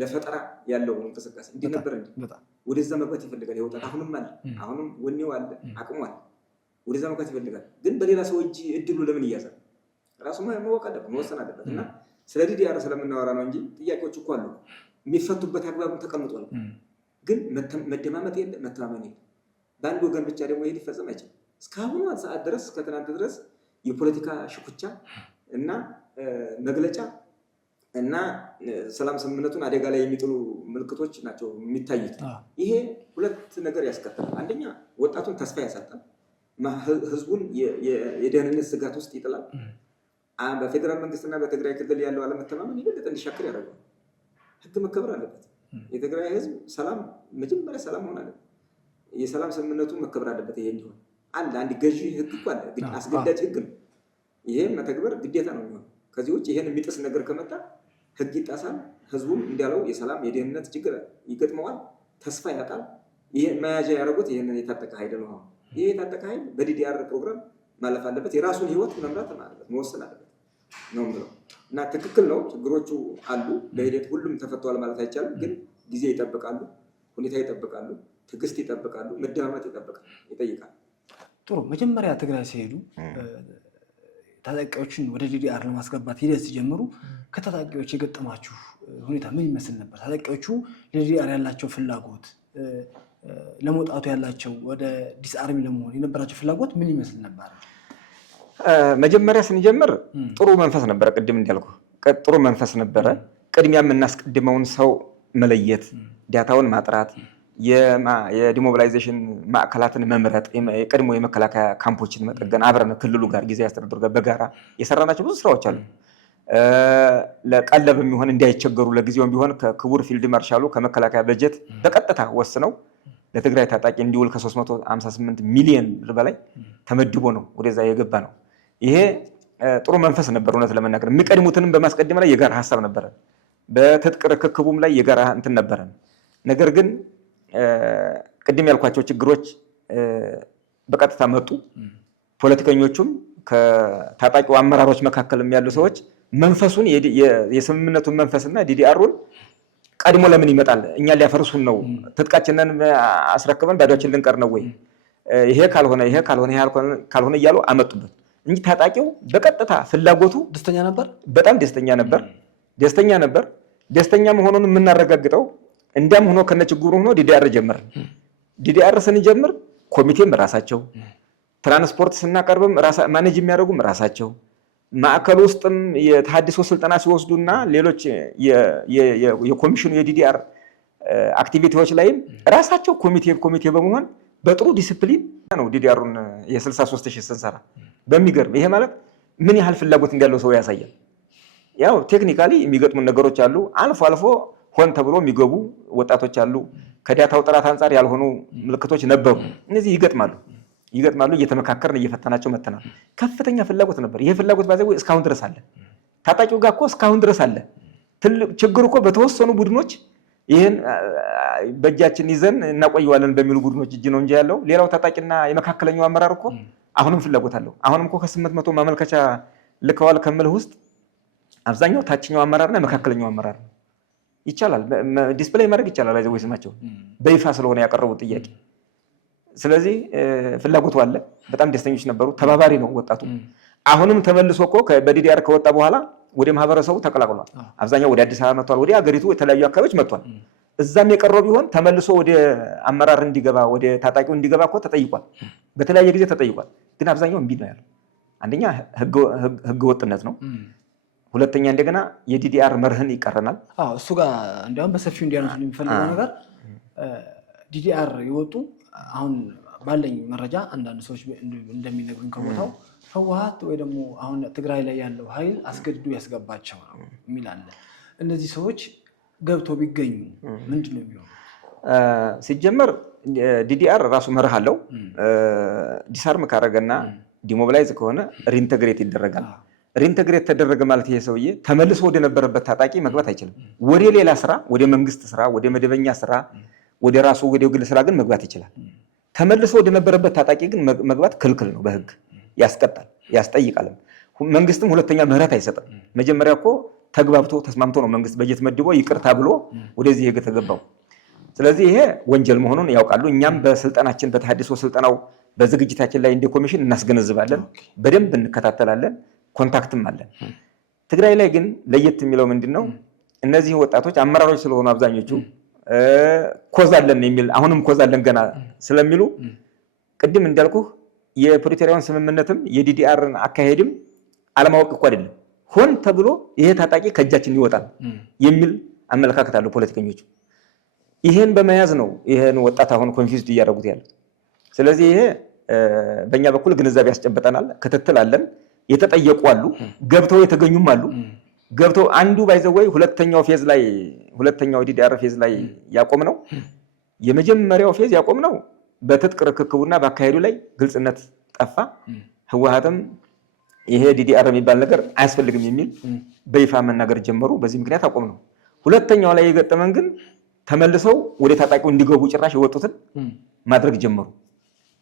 ለፈጠራ ያለው እንቅስቃሴ እንዴት ነበር እንዴ? ወደዛ መግባት ይፈልጋል የወጣት አሁንም አለ፣ አሁንም ወኔው አለ፣ አቅሙ አለ፣ ወደዛ መግባት ይፈልጋል። ግን በሌላ ሰው እጅ እድሉ ለምን ይያዛል? ራሱ ማወቅ አለበት፣ መወሰን አለበት። እና ስለ ዲዲአር ስለምናወራ ነው እንጂ ጥያቄዎች እኮ አሉ፣ የሚፈቱበት አግባብ ተቀምጧል። ግን መደማመጥ የለ፣ መተማመን የለ። በአንድ ወገን ብቻ ደግሞ ይሄ ሊፈጸም አይችልም። እስካሁኑ ሰዓት ድረስ ከትናንት ድረስ የፖለቲካ ሽኩቻ እና መግለጫ እና ሰላም ስምምነቱን አደጋ ላይ የሚጥሉ ምልክቶች ናቸው የሚታዩት። ይሄ ሁለት ነገር ያስከትላል። አንደኛ ወጣቱን ተስፋ ያሳጣል፣ ህዝቡን የደህንነት ስጋት ውስጥ ይጥላል። በፌዴራል መንግስትና በትግራይ ክልል ያለው አለመተማመን ይበልጥ እንዲሻክር ያደርጋል። ህግ መከበር አለበት። የትግራይ ህዝብ ሰላም፣ መጀመሪያ ሰላም መሆን አለበት። የሰላም ስምምነቱ መከበር አለበት። ይሄ እንዲሆን አንድ ገዢ ህግ እኮ አለ፣ አስገዳጅ ህግ ነው። ይሄን መተግበር ግዴታ ነው የሚሆነው። ከዚህ ውጭ ይሄን የሚጥስ ነገር ከመጣ ህግ ይጣሳል። ህዝቡም እንዲያለው የሰላም የደህንነት ችግር ይገጥመዋል፣ ተስፋ ያጣል። ይሄ መያዣ ያደረጉት ይሄንን የታጠቀ ኃይል ነው። ይሄ የታጠቀ ኃይል በዲዲአር ፕሮግራም ማለፍ አለበት። የራሱን ህይወት መምራት አለበት፣ መወሰን አለበት ነው የምለው። እና ትክክል ነው፣ ችግሮቹ አሉ። በሂደት ሁሉም ተፈተዋል ማለት አይቻልም። ግን ጊዜ ይጠብቃሉ፣ ሁኔታ ይጠብቃሉ፣ ትዕግስት ይጠብቃሉ፣ መደማመጥ ይጠይቃል። ጥሩ። መጀመሪያ ትግራይ ሲሄዱ ታጣቂዎችን ወደ ዲዲአር ለማስገባት ሂደት ሲጀምሩ ከታጣቂዎች የገጠማችሁ ሁኔታ ምን ይመስል ነበር? ታጣቂዎቹ ለዲዲአር ያላቸው ፍላጎት፣ ለመውጣቱ ያላቸው ወደ ዲስአርሚ ለመሆን የነበራቸው ፍላጎት ምን ይመስል ነበር? መጀመሪያ ስንጀምር ጥሩ መንፈስ ነበረ። ቅድም እንዳልኩ ጥሩ መንፈስ ነበረ። ቅድሚያ የምናስቀድመውን ሰው መለየት፣ ዳታውን ማጥራት፣ የዲሞቢላይዜሽን ማዕከላትን መምረጥ፣ የቀድሞ የመከላከያ ካምፖችን መጠገን፣ አብረን ክልሉ ጋር ጊዜ አስተዳደሩ ጋር በጋራ የሰራናቸው ብዙ ስራዎች አሉ። ለቀለብ የሚሆን እንዳይቸገሩ ለጊዜውም ቢሆን ከክቡር ፊልድ ማርሻሉ ከመከላከያ በጀት በቀጥታ ወስነው ለትግራይ ታጣቂ እንዲውል ከ358 ሚሊዮን ብር በላይ ተመድቦ ነው ወደዛ የገባ ነው። ይሄ ጥሩ መንፈስ ነበር። እውነት ለመናገር የሚቀድሙትንም በማስቀደም ላይ የጋራ ሀሳብ ነበረ። በትጥቅ ርክክቡም ላይ የጋራ እንትን ነበረ። ነገር ግን ቅድም ያልኳቸው ችግሮች በቀጥታ መጡ። ፖለቲከኞቹም ከታጣቂው አመራሮች መካከልም ያሉ ሰዎች መንፈሱን የስምምነቱን መንፈስና ዲዲአሩን ቀድሞ ለምን ይመጣል? እኛ ሊያፈርሱን ነው፣ ትጥቃችንን አስረክበን ባዶችን ልንቀር ነው ወይ? ይሄ ካልሆነ እያሉ አመጡበት እንጂ ታጣቂው በቀጥታ ፍላጎቱ ደስተኛ ነበር። በጣም ደስተኛ ነበር። ደስተኛ መሆኑን የምናረጋግጠው እንዲያም ሆኖ ከነችግሩ ሆኖ ዲዲአር ጀመርን። ዲዲአር ስንጀምር ኮሚቴም ራሳቸው፣ ትራንስፖርት ስናቀርብም ማኔጅ የሚያደርጉም ራሳቸው፣ ማዕከል ውስጥም የተሃድሶ ስልጠና ሲወስዱና ሌሎች የኮሚሽኑ የዲዲአር አክቲቪቲዎች ላይም ራሳቸው ኮሚቴ በመሆን በጥሩ ዲሲፕሊን ነው ዲዲአሩን የ63000 ስንሰራ በሚገርም። ይሄ ማለት ምን ያህል ፍላጎት እንዳለው ሰው ያሳያል። ያው ቴክኒካሊ የሚገጥሙ ነገሮች አሉ። አልፎ ሆን ተብሎ የሚገቡ ወጣቶች አሉ። ከዳታው ጥራት አንጻር ያልሆኑ ምልክቶች ነበሩ። እነዚህ ይገጥማሉ። እየተመካከርን እየፈተናቸው መተናል። ከፍተኛ ፍላጎት ነበር። ይሄ ፍላጎት ባዘው እስካሁን ድረስ አለ። ታጣቂው ጋር እኮ እስካሁን ድረስ አለ። ትልቅ ችግሩ እኮ በተወሰኑ ቡድኖች ይሄን በእጃችን ይዘን እናቆየዋለን በሚሉ ቡድኖች እጅ ነው እንጂ ያለው ሌላው ታጣቂና የመካከለኛው አመራር እኮ አሁንም ፍላጎት አለው። አሁንም እኮ ከ800 ማመልከቻ ልከዋል ከምልህ ውስጥ አብዛኛው ታችኛው አመራርና መካከለኛው አመራር ነው። ይቻላል፣ ዲስፕሌይ ማድረግ ይቻላል። አይዘው ስማቸው በይፋ ስለሆነ ያቀረቡት ጥያቄ። ስለዚህ ፍላጎቱ አለ። በጣም ደስተኞች ነበሩ። ተባባሪ ነው ወጣቱ። አሁንም ተመልሶ እኮ በዲዲአር ከወጣ በኋላ ወደ ማህበረሰቡ ተቀላቅሏል። አብዛኛው ወደ አዲስ አበባ መጥቷል። ወደ ሀገሪቱ የተለያዩ አካባቢዎች መጥቷል። እዛም የቀረው ቢሆን ተመልሶ ወደ አመራር እንዲገባ ወደ ታጣቂው እንዲገባ እኮ ተጠይቋል። በተለያየ ጊዜ ተጠይቋል። ግን አብዛኛው እምቢ ነው ያለው። አንደኛ ህገ ወጥነት ነው። ሁለተኛ እንደገና የዲዲአር መርህን ይቀረናል። እሱ ጋር እንዲያውም በሰፊው እንዲያነሱ የሚፈልገው ነገር ዲዲአር የወጡ አሁን ባለኝ መረጃ አንዳንድ ሰዎች እንደሚነግሩኝ ከቦታው ህወሓት ወይ ደግሞ አሁን ትግራይ ላይ ያለው ኃይል አስገድዶ ያስገባቸው ነው የሚል አለ። እነዚህ ሰዎች ገብተው ቢገኙ ምንድን ነው የሚሆነው? ሲጀመር ዲዲአር ራሱ መርህ አለው። ዲስአርም ካረገና ዲሞቢላይዝ ከሆነ ሪኢንተግሬት ይደረጋል። ሪኢንተግሬት ተደረገ ማለት ይሄ ሰውዬ ተመልሶ ወደ ነበረበት ታጣቂ መግባት አይችልም። ወደ ሌላ ስራ፣ ወደ መንግስት ስራ፣ ወደ መደበኛ ስራ፣ ወደ ራሱ ወደ ግል ስራ ግን መግባት ይችላል። ተመልሶ ወደ ነበረበት ታጣቂ ግን መግባት ክልክል ነው። በህግ ያስቀጣል፣ ያስጠይቃልም። መንግስትም ሁለተኛ ምህረት አይሰጥም። መጀመሪያ እኮ ተግባብቶ ተስማምቶ ነው መንግስት በጀት መድቦ ይቅርታ ብሎ ወደዚህ ህግ ተገባው። ስለዚህ ይሄ ወንጀል መሆኑን ያውቃሉ። እኛም በስልጠናችን በተሃድሶ ስልጠናው በዝግጅታችን ላይ እንደ ኮሚሽን እናስገነዝባለን፣ በደንብ እንከታተላለን፣ ኮንታክትም አለን። ትግራይ ላይ ግን ለየት የሚለው ምንድነው? እነዚህ ወጣቶች አመራሮች ስለሆኑ አብዛኞቹ ኮዛለን የሚል አሁንም ኮዛለን ገና ስለሚሉ ቅድም እንዳልኩ የፕሪቶሪያውን ስምምነትም የዲዲአርን አካሄድም አለማወቅ እኮ አይደለም፣ ሆን ተብሎ ይሄ ታጣቂ ከእጃችን ይወጣል የሚል አመለካከት አለው ፖለቲከኞቹ። ይሄን በመያዝ ነው ይሄን ወጣት አሁን ኮንፊውዝድ እያደረጉት ያለ። ስለዚህ ይሄ በእኛ በኩል ግንዛቤ ያስጨብጠናል፣ ክትትል አለን። የተጠየቁ አሉ፣ ገብተው የተገኙም አሉ። ገብተው አንዱ ባይዘወይ ሁለተኛው ዲዲአር ፌዝ ላይ ያቆም ነው። የመጀመሪያው ፌዝ ያቆም ነው በትጥቅ ርክክቡና በአካሄዱ ላይ ግልጽነት ጠፋ። ህወሓትም ይሄ ዲዲአር የሚባል ነገር አያስፈልግም የሚል በይፋ መናገር ጀመሩ። በዚህ ምክንያት አቆም ነው። ሁለተኛው ላይ የገጠመን ግን ተመልሰው ወደ ታጣቂው እንዲገቡ ጭራሽ የወጡትን ማድረግ ጀመሩ።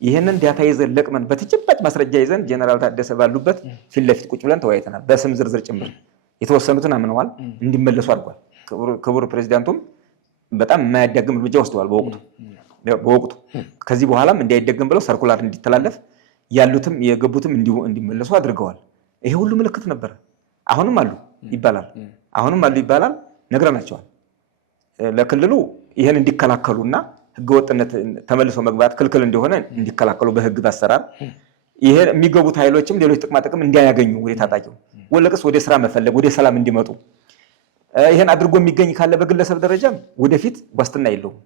ይህንን ዳታ ይዘን ለቅመን በተጨባጭ ማስረጃ ይዘን ጀነራል ታደሰ ባሉበት ፊት ለፊት ቁጭ ብለን ተወያይተናል። በስም ዝርዝር ጭምር የተወሰኑትን አምነዋል፣ እንዲመለሱ አድርጓል። ክቡር ፕሬዚዳንቱም በጣም የማያዳግም እርምጃ ወስደዋል በወቅቱ። በወቅቱ። ከዚህ በኋላም እንዳይደገም ብለው ሰርኩላር እንዲተላለፍ ያሉትም የገቡትም እንዲመለሱ አድርገዋል። ይሄ ሁሉ ምልክት ነበረ። አሁንም አሉ ይባላል ነግረናቸዋል። ለክልሉ ይሄን እንዲከላከሉና ህገወጥነት ተመልሶ መግባት ክልክል እንደሆነ እንዲከላከሉ በህግ በአሰራር ይሄ የሚገቡት ኃይሎችም ሌሎች ጥቅማ ጥቅም እንዲያገኙ ወደ ታጣቂው ወለቀስ ወደ ስራ መፈለግ ወደ ሰላም እንዲመጡ ይሄን አድርጎ የሚገኝ ካለ በግለሰብ ደረጃም ወደፊት ዋስትና የለውም።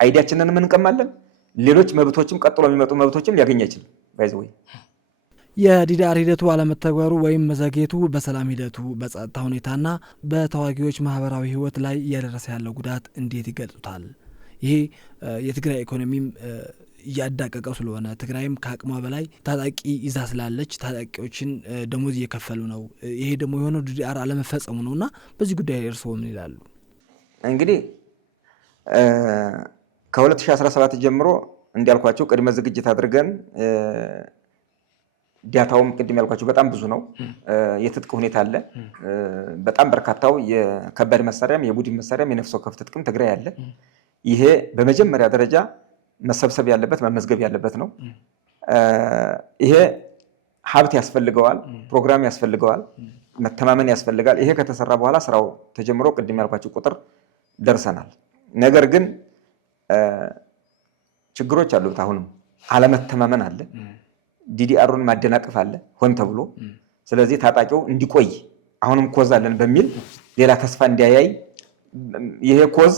አይዲያችንን እንቀማለን። ሌሎች መብቶችም ቀጥሎ የሚመጡ መብቶችም ሊያገኝ አይችልም። ባይዘው የዲዲአር ሂደቱ አለመተግበሩ ወይም መዘግየቱ በሰላም ሂደቱ በጸጥታ ሁኔታና በተዋጊዎች ማህበራዊ ህይወት ላይ እያደረሰ ያለው ጉዳት እንዴት ይገልጹታል? ይሄ የትግራይ ኢኮኖሚም እያዳቀቀው ስለሆነ ትግራይም ከአቅሟ በላይ ታጣቂ ይዛ ስላለች ታጣቂዎችን ደሞዝ እየከፈሉ ነው። ይሄ ደግሞ የሆነው ዲዲአር አለመፈጸሙ ነው እና በዚህ ጉዳይ እርስዎ ምን ይላሉ? እንግዲህ ከ2017 ጀምሮ እንዲያልኳቸው ቅድመ ዝግጅት አድርገን ዳታውም ቅድም ያልኳቸው በጣም ብዙ ነው። የትጥቅ ሁኔታ አለ። በጣም በርካታው የከባድ መሳሪያም የቡድን መሳሪያም የነፍስ ወከፍ ትጥቅም ትግራይ አለ። ይሄ በመጀመሪያ ደረጃ መሰብሰብ ያለበት መመዝገብ ያለበት ነው። ይሄ ሀብት ያስፈልገዋል፣ ፕሮግራም ያስፈልገዋል፣ መተማመን ያስፈልጋል። ይሄ ከተሰራ በኋላ ስራው ተጀምሮ ቅድም ያልኳቸው ቁጥር ደርሰናል። ነገር ግን ችግሮች አሉት። አሁንም አለመተማመን አለ። ዲዲአሩን ማደናቀፍ አለ ሆን ተብሎ። ስለዚህ ታጣቂው እንዲቆይ አሁንም ኮዝ አለን በሚል ሌላ ተስፋ እንዲያያይ ይሄ ኮዝ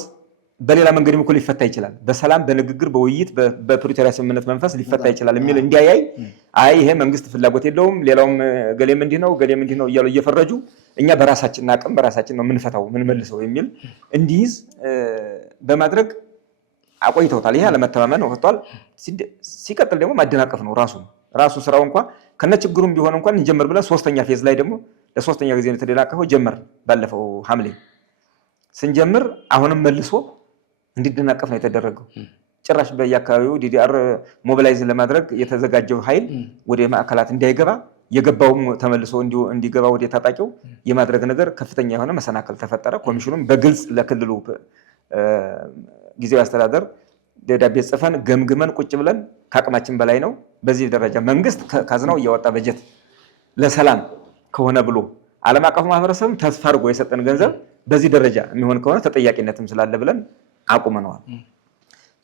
በሌላ መንገድም እኮ ሊፈታ ይችላል፣ በሰላም በንግግር በውይይት በፕሪቶሪያ ስምምነት መንፈስ ሊፈታ ይችላል የሚል እንዲያያይ ይሄ መንግስት ፍላጎት የለውም፣ ሌላውም ገሌም እንዲህ ነው እያሉ እየፈረጁ እኛ በራሳችን አቅም በራሳችን ነው የምንፈታው የምንመልሰው የሚል እንዲይዝ በማድረግ አቆይተውታል። ይሄ አለመተማመን ወጥቷል። ሲቀጥል ደግሞ ማደናቀፍ ነው ራሱ ስራው ከነችግሩም ቢሆን እንኳን እንጀምር ብለን ሶስተኛ ፌዝ ላይ ደግሞ ለሶስተኛ ጊዜ ነው የተደናቀፈው። ጀመር ባለፈው ሐምሌ ስንጀምር አሁንም መልሶ እንዲደናቀፍ ነው የተደረገው። ጭራሽ በየአካባቢው ዲዲአር ሞቢላይዝ ለማድረግ የተዘጋጀው ኃይል ወደ ማዕከላት እንዳይገባ የገባውም ተመልሶ እንዲገባ ወደ ታጣቂው የማድረግ ነገር ከፍተኛ የሆነ መሰናከል ተፈጠረ። ኮሚሽኑም በግልጽ ለክልሉ ጊዜያዊ አስተዳደር ደብዳቤ ጽፈን ገምግመን ቁጭ ብለን ከአቅማችን በላይ ነው፣ በዚህ ደረጃ መንግስት ካዝናው እያወጣ በጀት ለሰላም ከሆነ ብሎ ዓለም አቀፉ ማህበረሰብ ተስፋ አድርጎ የሰጠን ገንዘብ በዚህ ደረጃ የሚሆን ከሆነ ተጠያቂነትም ስላለ ብለን አቁመነዋል።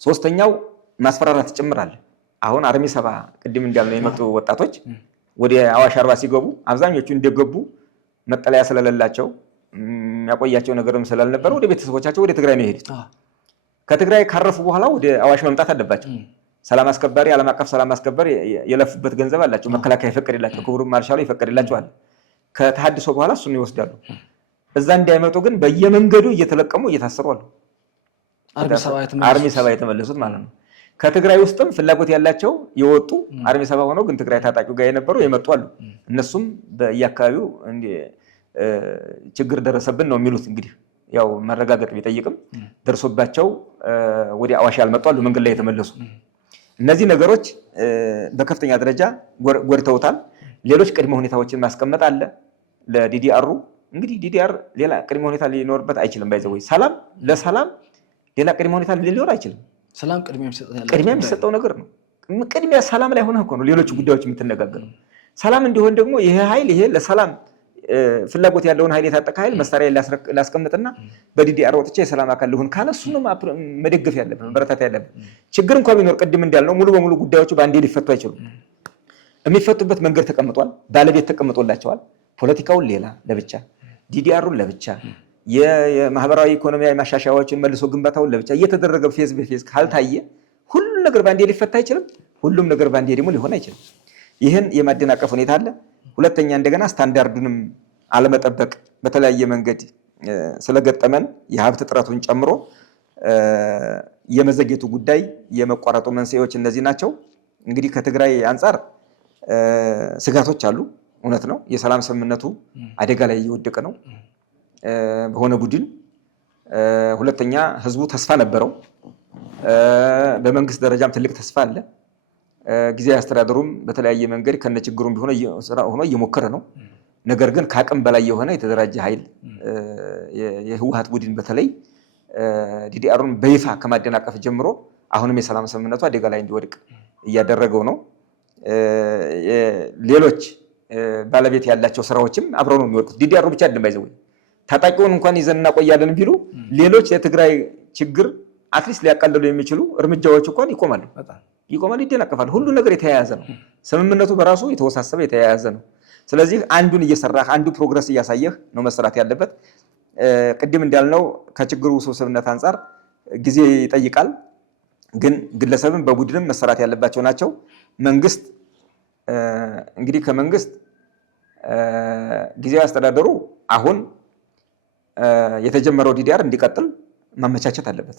ሶስተኛው ማስፈራራት ጭምራል። አሁን አርሚ 70 ቅድም እንዳልነው የመጡ ወጣቶች ወደ አዋሽ 40 ሲገቡ አብዛኞቹ እንደገቡ መጠለያ ስለሌላቸው ያቆያቸው ነገርም ስላልነበር ወደ ቤተሰቦቻቸው ወደ ትግራይ ነው የሄዱት። ከትግራይ ካረፉ በኋላ ወደ አዋሽ መምጣት አለባቸው። ሰላም አስከባሪ ዓለም አቀፍ ሰላም አስከባሪ የለፉበት ገንዘብ አላቸው። መከላከያ ይፈቀድላቸው፣ ክቡር ማርሻሉ ይፈቀድላቸዋል። ከተሐድሶ በኋላ እሱን ይወስዳሉ። እዛ እንዳይመጡ ግን በየመንገዱ እየተለቀሙ እየታሰሩ አሉ። አርሚ 70 የተመለሱት ማለት ነው። ከትግራይ ውስጥም ፍላጎት ያላቸው የወጡ አርሚ 70 ሆነው ግን ትግራይ ታጣቂው ጋር የነበሩ የመጡ አሉ። እነሱም በየአካባቢው ችግር ደረሰብን ነው የሚሉት። እንግዲህ ያው መረጋገጥ ቢጠይቅም ደርሶባቸው ወደ አዋሽ ያልመጡ አሉ፣ መንገድ ላይ የተመለሱ። እነዚህ ነገሮች በከፍተኛ ደረጃ ጎድተውታል። ሌሎች ቅድመ ሁኔታዎችን ማስቀመጥ አለ ለዲዲአሩ። እንግዲህ ዲዲአር ሌላ ቅድመ ሁኔታ ሊኖርበት አይችልም። ባይዘው ሰላም ለሰላም ሌላ ቅድመ ሁኔታ ሊኖር አይችልም። ሰላም ቅድሚያ የሚሰጠው ነገር ነው። ቅድሚያ ሰላም ላይ ሆነህ እኮ ነው ሌሎች ጉዳዮች የምትነጋገረው። ሰላም እንዲሆን ደግሞ ይሄ ኃይል ይሄ ለሰላም ፍላጎት ያለውን ኃይል የታጠቀ ኃይል መሳሪያ ላስቀምጥና በዲዲአር ወጥቼ የሰላም አካል ልሆን ካለ እሱ ነው መደገፍ ያለብን መበረታት ያለብን። ችግር እንኳን ቢኖር ቅድም እንዳልነው ሙሉ በሙሉ ጉዳዮቹ በአንዴ ሊፈቱ አይችሉም። የሚፈቱበት መንገድ ተቀምጧል፣ ባለቤት ተቀምጦላቸዋል። ፖለቲካውን ሌላ ለብቻ፣ ዲዲአሩን ለብቻ፣ የማህበራዊ ኢኮኖሚያዊ ማሻሻያዎችን መልሶ ግንባታውን ለብቻ እየተደረገ ፌዝ በፌዝ ካልታየ ሁሉም ነገር በአንዴ ሊፈታ አይችልም። ሁሉም ነገር በአንዴ ደግሞ ሊሆን አይችልም። ይህን የማደናቀፍ ሁኔታ አለ። ሁለተኛ እንደገና ስታንዳርዱንም አለመጠበቅ በተለያየ መንገድ ስለገጠመን የሀብት እጥረቱን ጨምሮ የመዘግየቱ ጉዳይ የመቋረጡ መንስኤዎች እነዚህ ናቸው። እንግዲህ ከትግራይ አንጻር ስጋቶች አሉ። እውነት ነው። የሰላም ስምምነቱ አደጋ ላይ እየወደቀ ነው በሆነ ቡድን። ሁለተኛ ህዝቡ ተስፋ ነበረው። በመንግስት ደረጃም ትልቅ ተስፋ አለ። ጊዜያዊ አስተዳደሩም በተለያየ መንገድ ከነችግሩም ቢሆን ሆኖ እየሞከረ ነው። ነገር ግን ከአቅም በላይ የሆነ የተደራጀ ኃይል የህወሓት ቡድን በተለይ ዲዲአሩን በይፋ ከማደናቀፍ ጀምሮ አሁንም የሰላም ስምምነቱ አደጋ ላይ እንዲወድቅ እያደረገው ነው። ሌሎች ባለቤት ያላቸው ስራዎችም አብረው ነው የሚወድቁት። ዲዲአር ብቻ አይደለም ባይዘው ታጣቂውን እንኳን ይዘን እናቆያለን ቢሉ ሌሎች የትግራይ ችግር አትሊስት ሊያቃልሉ የሚችሉ እርምጃዎች እንኳን ይቆማሉ፣ ይደናቀፋሉ። ሁሉ ነገር የተያያዘ ነው። ስምምነቱ በራሱ የተወሳሰበ የተያያዘ ነው። ስለዚህ አንዱን እየሰራህ አንዱ ፕሮግረስ እያሳየህ ነው መሰራት ያለበት። ቅድም እንዳልነው ከችግሩ ውስብስብነት አንጻር ጊዜ ይጠይቃል፣ ግን ግለሰብን በቡድንም መሰራት ያለባቸው ናቸው። መንግስት እንግዲህ ከመንግስት ጊዜያዊ አስተዳደሩ አሁን የተጀመረው ዲዲአር እንዲቀጥል ማመቻቸት አለበት።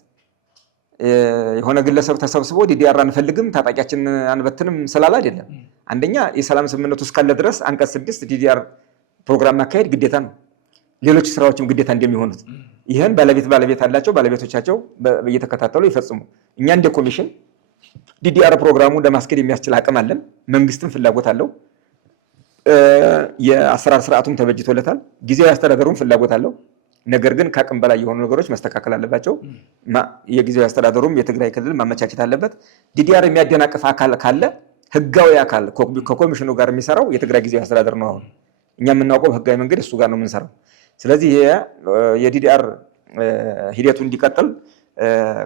የሆነ ግለሰብ ተሰብስቦ ዲዲአር አንፈልግም ታጣቂያችን አንበትንም ስላለ አይደለም። አንደኛ የሰላም ስምምነቱ እስካለ ድረስ አንቀጽ 6 ዲዲአር ፕሮግራም ማካሄድ ግዴታ ነው። ሌሎች ስራዎችም ግዴታ እንደሚሆኑት ይህን ባለቤት አላቸው፣ ባለቤቶቻቸው እየተከታተሉ ይፈጽሙ። እኛ እንደ ኮሚሽን ዲዲአር ፕሮግራሙ ለማስኬድ የሚያስችል አቅም አለን። መንግስትም ፍላጎት አለው። የአሰራር ስርዓቱም ተበጅቶለታል። ጊዜያዊ አስተዳደሩም ፍላጎት አለው። ነገር ግን ከአቅም በላይ የሆኑ ነገሮች መስተካከል አለባቸው። የጊዜያዊ አስተዳደሩም የትግራይ ክልል ማመቻቸት አለበት። ዲዲአር የሚያደናቅፍ አካል ካለ ህጋዊ አካል ከኮሚሽኑ ጋር የሚሰራው የትግራይ ጊዜያዊ አስተዳደር ነው። አሁን እኛ የምናውቀው ህጋዊ መንገድ እሱ ጋር ነው የምንሰራው። ስለዚህ የዲዲአር ሂደቱ እንዲቀጥል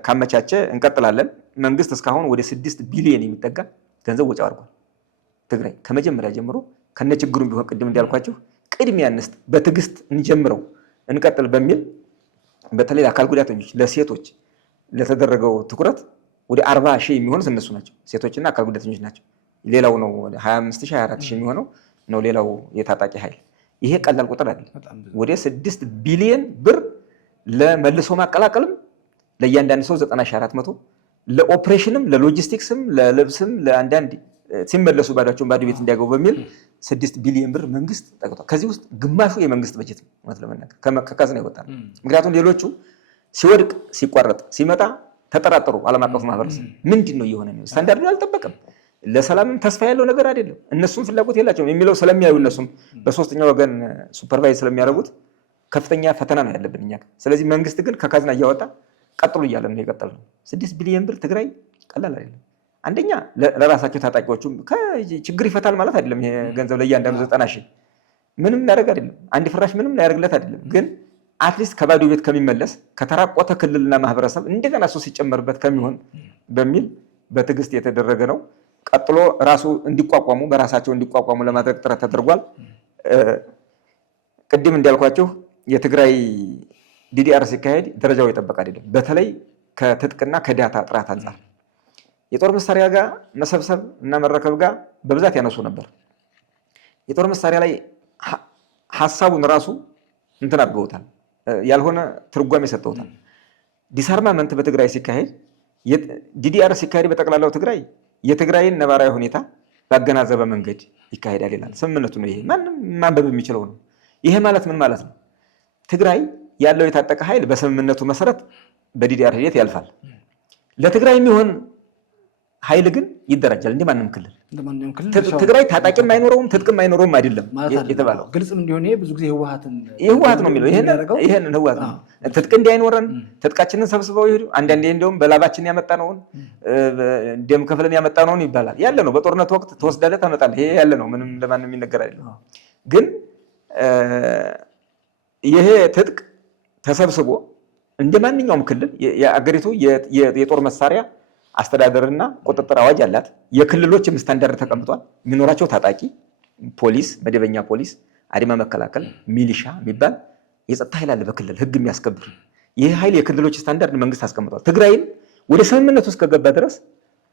ካመቻቸ እንቀጥላለን። መንግስት እስካሁን ወደ 6 ቢሊዮን የሚጠጋ ገንዘብ ወጪ አድርጓል። ትግራይ ከመጀመሪያ ጀምሮ ከነችግሩም ቢሆን ቅድም እንዳልኳችሁ ቅድሚያ እንስጥ፣ በትዕግስት እንጀምረው፣ እንቀጥል በሚል በተለይ ለአካል ጉዳተኞች፣ ለሴቶች ለተደረገው ትኩረት ወደ 40 ሺህ የሚሆኑት እነሱ ናቸው። ሴቶችና አካል ጉዳተኞች ናቸው። ሌላው ነው 25 ሺህ 24 ሺህ የሚሆነው ነው ሌላው የታጣቂ ኃይል። ይሄ ቀላል ቁጥር አይደለም። ወደ 6 ቢሊዮን ብር ለመልሶ ማቀላቀልም ለእያንዳንድ ሰው 9400 ለኦፕሬሽንም ለሎጂስቲክስም ለልብስም ለአንዳንድ ሲመለሱ ባዳቸውን ባዶ ቤት እንዲያገቡ በሚል 6 ቢሊዮን ብር መንግስት ጠቅቷል። ከዚህ ውስጥ ግማሹ የመንግስት በጀት ነው ማለት ለመናገር ከካዝና ይወጣል። ምክንያቱም ሌሎቹ ሲወድቅ ሲቋረጥ ሲመጣ ተጠራጠሩ። ዓለም አቀፉ ማህበረሰብ ምንድን ነው እየሆነ ነው? ስታንዳርዱ አልጠበቀም፣ ለሰላምም ተስፋ ያለው ነገር አይደለም፣ እነሱም ፍላጎት የላቸውም የሚለው ስለሚያዩ እነሱም በሶስተኛ ወገን ሱፐርቫይዝ ስለሚያደርጉት ከፍተኛ ፈተና ነው ያለብን እኛ። ስለዚህ መንግስት ግን ከካዝና እያወጣ ቀጥሉ እያለ ነው የቀጠለው። 6 ቢሊዮን ብር ትግራይ ቀላል አይደለም። አንደኛ ለራሳቸው ታጣቂዎቹ ችግር ይፈታል ማለት አይደለም። ይሄ ገንዘብ ለእያንዳንዱ 90 ሺህ ምንም ሊያደርግ አይደለም። አንድ ፍራሽ ምንም ሊያደርግለት አይደለም። ግን አትሊስት ከባዶ ቤት ከሚመለስ ከተራቆተ ክልልና ማህበረሰብ እንደገና እሱ ሲጨመርበት ከሚሆን በሚል በትዕግስት የተደረገ ነው። ቀጥሎ ራሱ እንዲቋቋሙ በራሳቸው እንዲቋቋሙ ለማድረግ ጥረት ተደርጓል። ቅድም እንዳልኳችሁ የትግራይ ዲዲአር ሲካሄድ ደረጃው የጠበቀ አይደለም። በተለይ ከትጥቅና ከዳታ ጥራት አንጻር የጦር መሳሪያ ጋር መሰብሰብ እና መረከብ ጋር በብዛት ያነሱ ነበር። የጦር መሳሪያ ላይ ሐሳቡን ራሱ እንትን አድርገውታል፣ ያልሆነ ትርጓሜ ሰጥተውታል። ዲስአርማመንት በትግራይ ሲካሄድ ዲዲአር ሲካሄድ በጠቅላላው ትግራይ የትግራይን ነባራዊ ሁኔታ ባገናዘበ መንገድ ይካሄዳል ይላል ስምምነቱ ነው። ይሄ ማንም ማንበብ የሚችለው ነው። ይሄ ማለት ምን ማለት ነው? ትግራይ ያለው የታጠቀ ኃይል በስምምነቱ መሰረት በዲዲአር ሂደት ያልፋል። ለትግራይ የሚሆን ኃይል ግን ይደራጃል እንደማንም ክልል። ትግራይ ታጣቂም አይኖረውም ትጥቅም አይኖረውም አይደለም የተባለው። ግልጽም እንዲሆን ይሄ ብዙ ጊዜ ህወሓት ነው የሚለው። ይሄንን ህወሓት ነው ትጥቅ እንዳይኖረን ትጥቃችንን ሰብስበው ይሄዱ። አንዳንዴ እንደውም በላባችን ያመጣነውን ደም ከፍለን ያመጣነውን ይባላል። ያለ ነው። በጦርነት ወቅት ተወስዳለህ ታመጣለህ። ይሄ ያለ ነው። ምንም ለማንም የሚነገር አይደለም። ግን ይሄ ትጥቅ ተሰብስቦ እንደማንኛውም ክልል የአገሪቱ የጦር መሳሪያ አስተዳደርና ቁጥጥር አዋጅ አላት። የክልሎችም ስታንዳርድ ተቀምጧል። የሚኖራቸው ታጣቂ ፖሊስ፣ መደበኛ ፖሊስ፣ አድማ መከላከል፣ ሚሊሻ የሚባል የጸጥታ ኃይል አለ በክልል ህግ የሚያስከብር። ይህ ኃይል የክልሎች ስታንዳርድ መንግስት አስቀምጧል። ትግራይን ወደ ስምምነቱ ውስጥ ከገባ ድረስ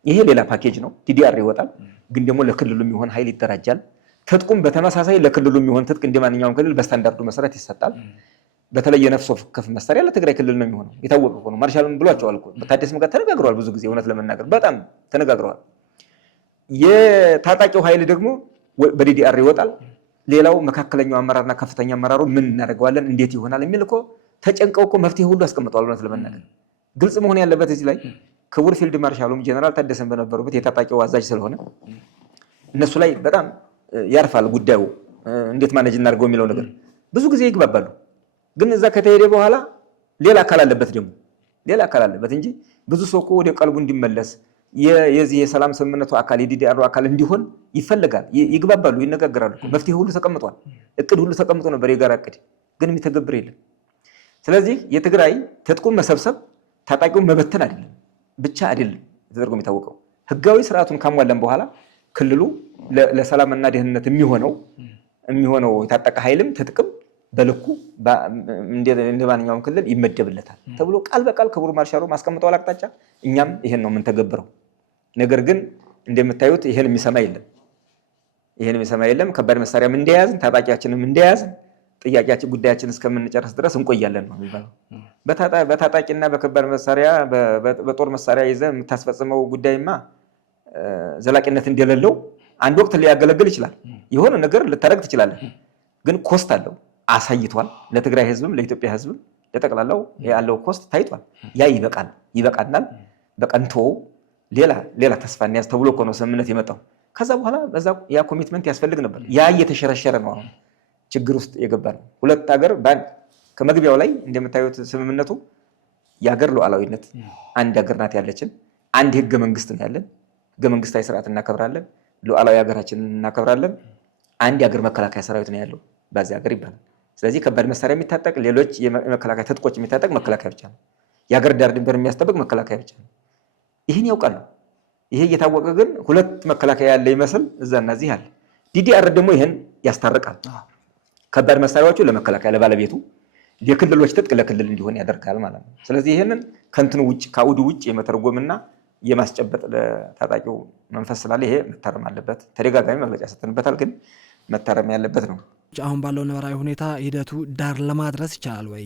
ይሄ ሌላ ፓኬጅ ነው። ዲዲአር ይወጣል። ግን ደግሞ ለክልሉ የሚሆን ኃይል ይደራጃል። ትጥቁም በተመሳሳይ ለክልሉ የሚሆን ትጥቅ እንደማንኛውም ክልል በስታንዳርዱ መሰረት ይሰጣል። በተለይ የነፍስ ወከፍ መሳሪያ ለትግራይ ክልል ነው የሚሆነው። የታወቀ ነው። ማርሻልን ብሏቸዋል እኮ በታደሰም ጋር ተነጋግረዋል። ብዙ ጊዜ እውነት ለመናገር በጣም ተነጋግረዋል። የታጣቂው ኃይል ደግሞ በዲዲአር ይወጣል። ሌላው መካከለኛው አመራርና ከፍተኛ አመራሩ ምን እናደርገዋለን እንዴት ይሆናል የሚል እኮ ተጨንቀው እኮ መፍትሄ ሁሉ አስቀምጠዋል። እውነት ለመናገር ግልጽ መሆን ያለበት እዚህ ላይ ክቡር ፊልድ ማርሻሉም ጀነራል ታደሰም በነበሩበት የታጣቂው አዛዥ ስለሆነ እነሱ ላይ በጣም ያርፋል ጉዳዩ። እንዴት ማኔጅ እናድርገው የሚለው ነገር ብዙ ጊዜ ይግባባሉ። ግን እዛ ከተሄደ በኋላ ሌላ አካል አለበት ደግሞ ሌላ አካል አለበት እንጂ ብዙ ሰው እኮ ወደ ቀልቡ እንዲመለስ የዚህ የሰላም ስምምነቱ አካል የዲዲአር አካል እንዲሆን ይፈልጋል። ይግባባሉ፣ ይነጋገራሉ። መፍትሄ ሁሉ ተቀምጧል። እቅድ ሁሉ ተቀምጦ ነበር፣ የጋራ እቅድ ግን የሚተገብር የለም። ስለዚህ የትግራይ ትጥቁን መሰብሰብ ታጣቂውን መበተን አይደለም ብቻ አይደለም ተደርጎ የሚታወቀው ህጋዊ ስርዓቱን ካሟላን በኋላ ክልሉ ለሰላምና ደህንነት የሚሆነው የታጠቀ ኃይልም ትጥቅም በልኩ እንደ ማንኛውም ክልል ይመደብለታል ተብሎ ቃል በቃል ክቡር ማርሻሉ ማስቀምጠዋል አቅጣጫ። እኛም ይሄን ነው የምንተገብረው። ነገር ግን እንደምታዩት ይሄን የሚሰማ የለም። ከባድ መሳሪያም እንደያዝን ታጣቂያችንም እንደያዝን ጥያቄያችን ጉዳያችን እስከምንጨርስ ድረስ እንቆያለን ነው የሚባለው። በታጣቂና በከባድ መሳሪያ በጦር መሳሪያ ይዘህ የምታስፈጽመው ጉዳይማ ዘላቂነት እንደሌለው አንድ ወቅት ሊያገለግል ይችላል። የሆነ ነገር ልታደርግ ትችላለህ፣ ግን ኮስት አለው አሳይቷል። ለትግራይ ህዝብም ለኢትዮጵያ ህዝብም ለጠቅላላው ያለው ኮስት ታይቷል። ያ ይበቃናል። በቀንቶ ሌላ ተስፋ እንያዝ ተብሎ እኮ ነው ስምምነት የመጣው። ከዛ በኋላ ያ ኮሚትመንት ያስፈልግ ነበር። ያ እየተሸረሸረ ነው አሁን ችግር ውስጥ የገባ ነው። ሁለት ሀገር ከመግቢያው ላይ እንደምታዩት ስምምነቱ የሀገር ሉዓላዊነት አንድ ሀገር ናት ያለችን፣ አንድ ህገ መንግስት ነው ያለን፣ ህገ መንግስታዊ ስርዓት እናከብራለን፣ ሉዓላዊ ሀገራችንን እናከብራለን። አንድ የሀገር መከላከያ ሰራዊት ነው ያለው በዚህ ሀገር ይባላል። ስለዚህ ከባድ መሳሪያ የሚታጠቅ ሌሎች የመከላከያ ትጥቆች የሚታጠቅ መከላከያ ብቻ ነው። የሀገር ዳር ድንበር የሚያስጠብቅ መከላከያ ብቻ ነው። ይህን ያውቃሉ። ይሄ እየታወቀ ግን ሁለት መከላከያ ያለ ይመስል እዛና እዚህ አለ። ዲዲአር ደግሞ ይሄን ያስታርቃል። ከባድ መሳሪያዎቹ ለመከላከያ ለባለቤቱ፣ የክልሎች ትጥቅ ለክልል እንዲሆን ያደርጋል ማለት ነው። ስለዚህ ይሄንን ከእንትኑ ውጭ ከአውዱ ውጭ የመተርጎምና የማስጨበጥ ለታጣቂው መንፈስ ስላለ ይሄ መታረም አለበት። ተደጋጋሚ መግለጫ ሰጥተንበታል፣ ግን መታረም ያለበት ነው። አሁን ባለው ነባራዊ ሁኔታ ሂደቱ ዳር ለማድረስ ይቻላል ወይ?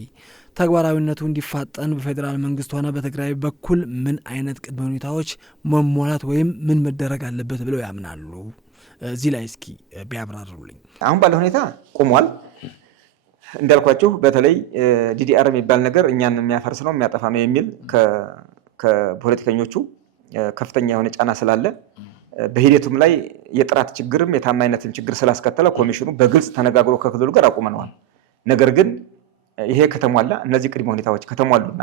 ተግባራዊነቱ እንዲፋጠን በፌዴራል መንግስት ሆነ በትግራይ በኩል ምን አይነት ቅድመ ሁኔታዎች መሟላት ወይም ምን መደረግ አለበት ብለው ያምናሉ? እዚህ ላይ እስኪ ቢያብራሩልኝ። አሁን ባለው ሁኔታ ቆሟል እንዳልኳችሁ። በተለይ ዲዲአር የሚባል ነገር እኛን የሚያፈርስ ነው የሚያጠፋ ነው የሚል ከፖለቲከኞቹ ከፍተኛ የሆነ ጫና ስላለ በሂደቱም ላይ የጥራት ችግርም የታማኝነትም ችግር ስላስከተለ ኮሚሽኑ በግልጽ ተነጋግሮ ከክልሉ ጋር አቁመነዋል። ነገር ግን ይሄ ከተሟላ እነዚህ ቅድመ ሁኔታዎች ከተሟሉና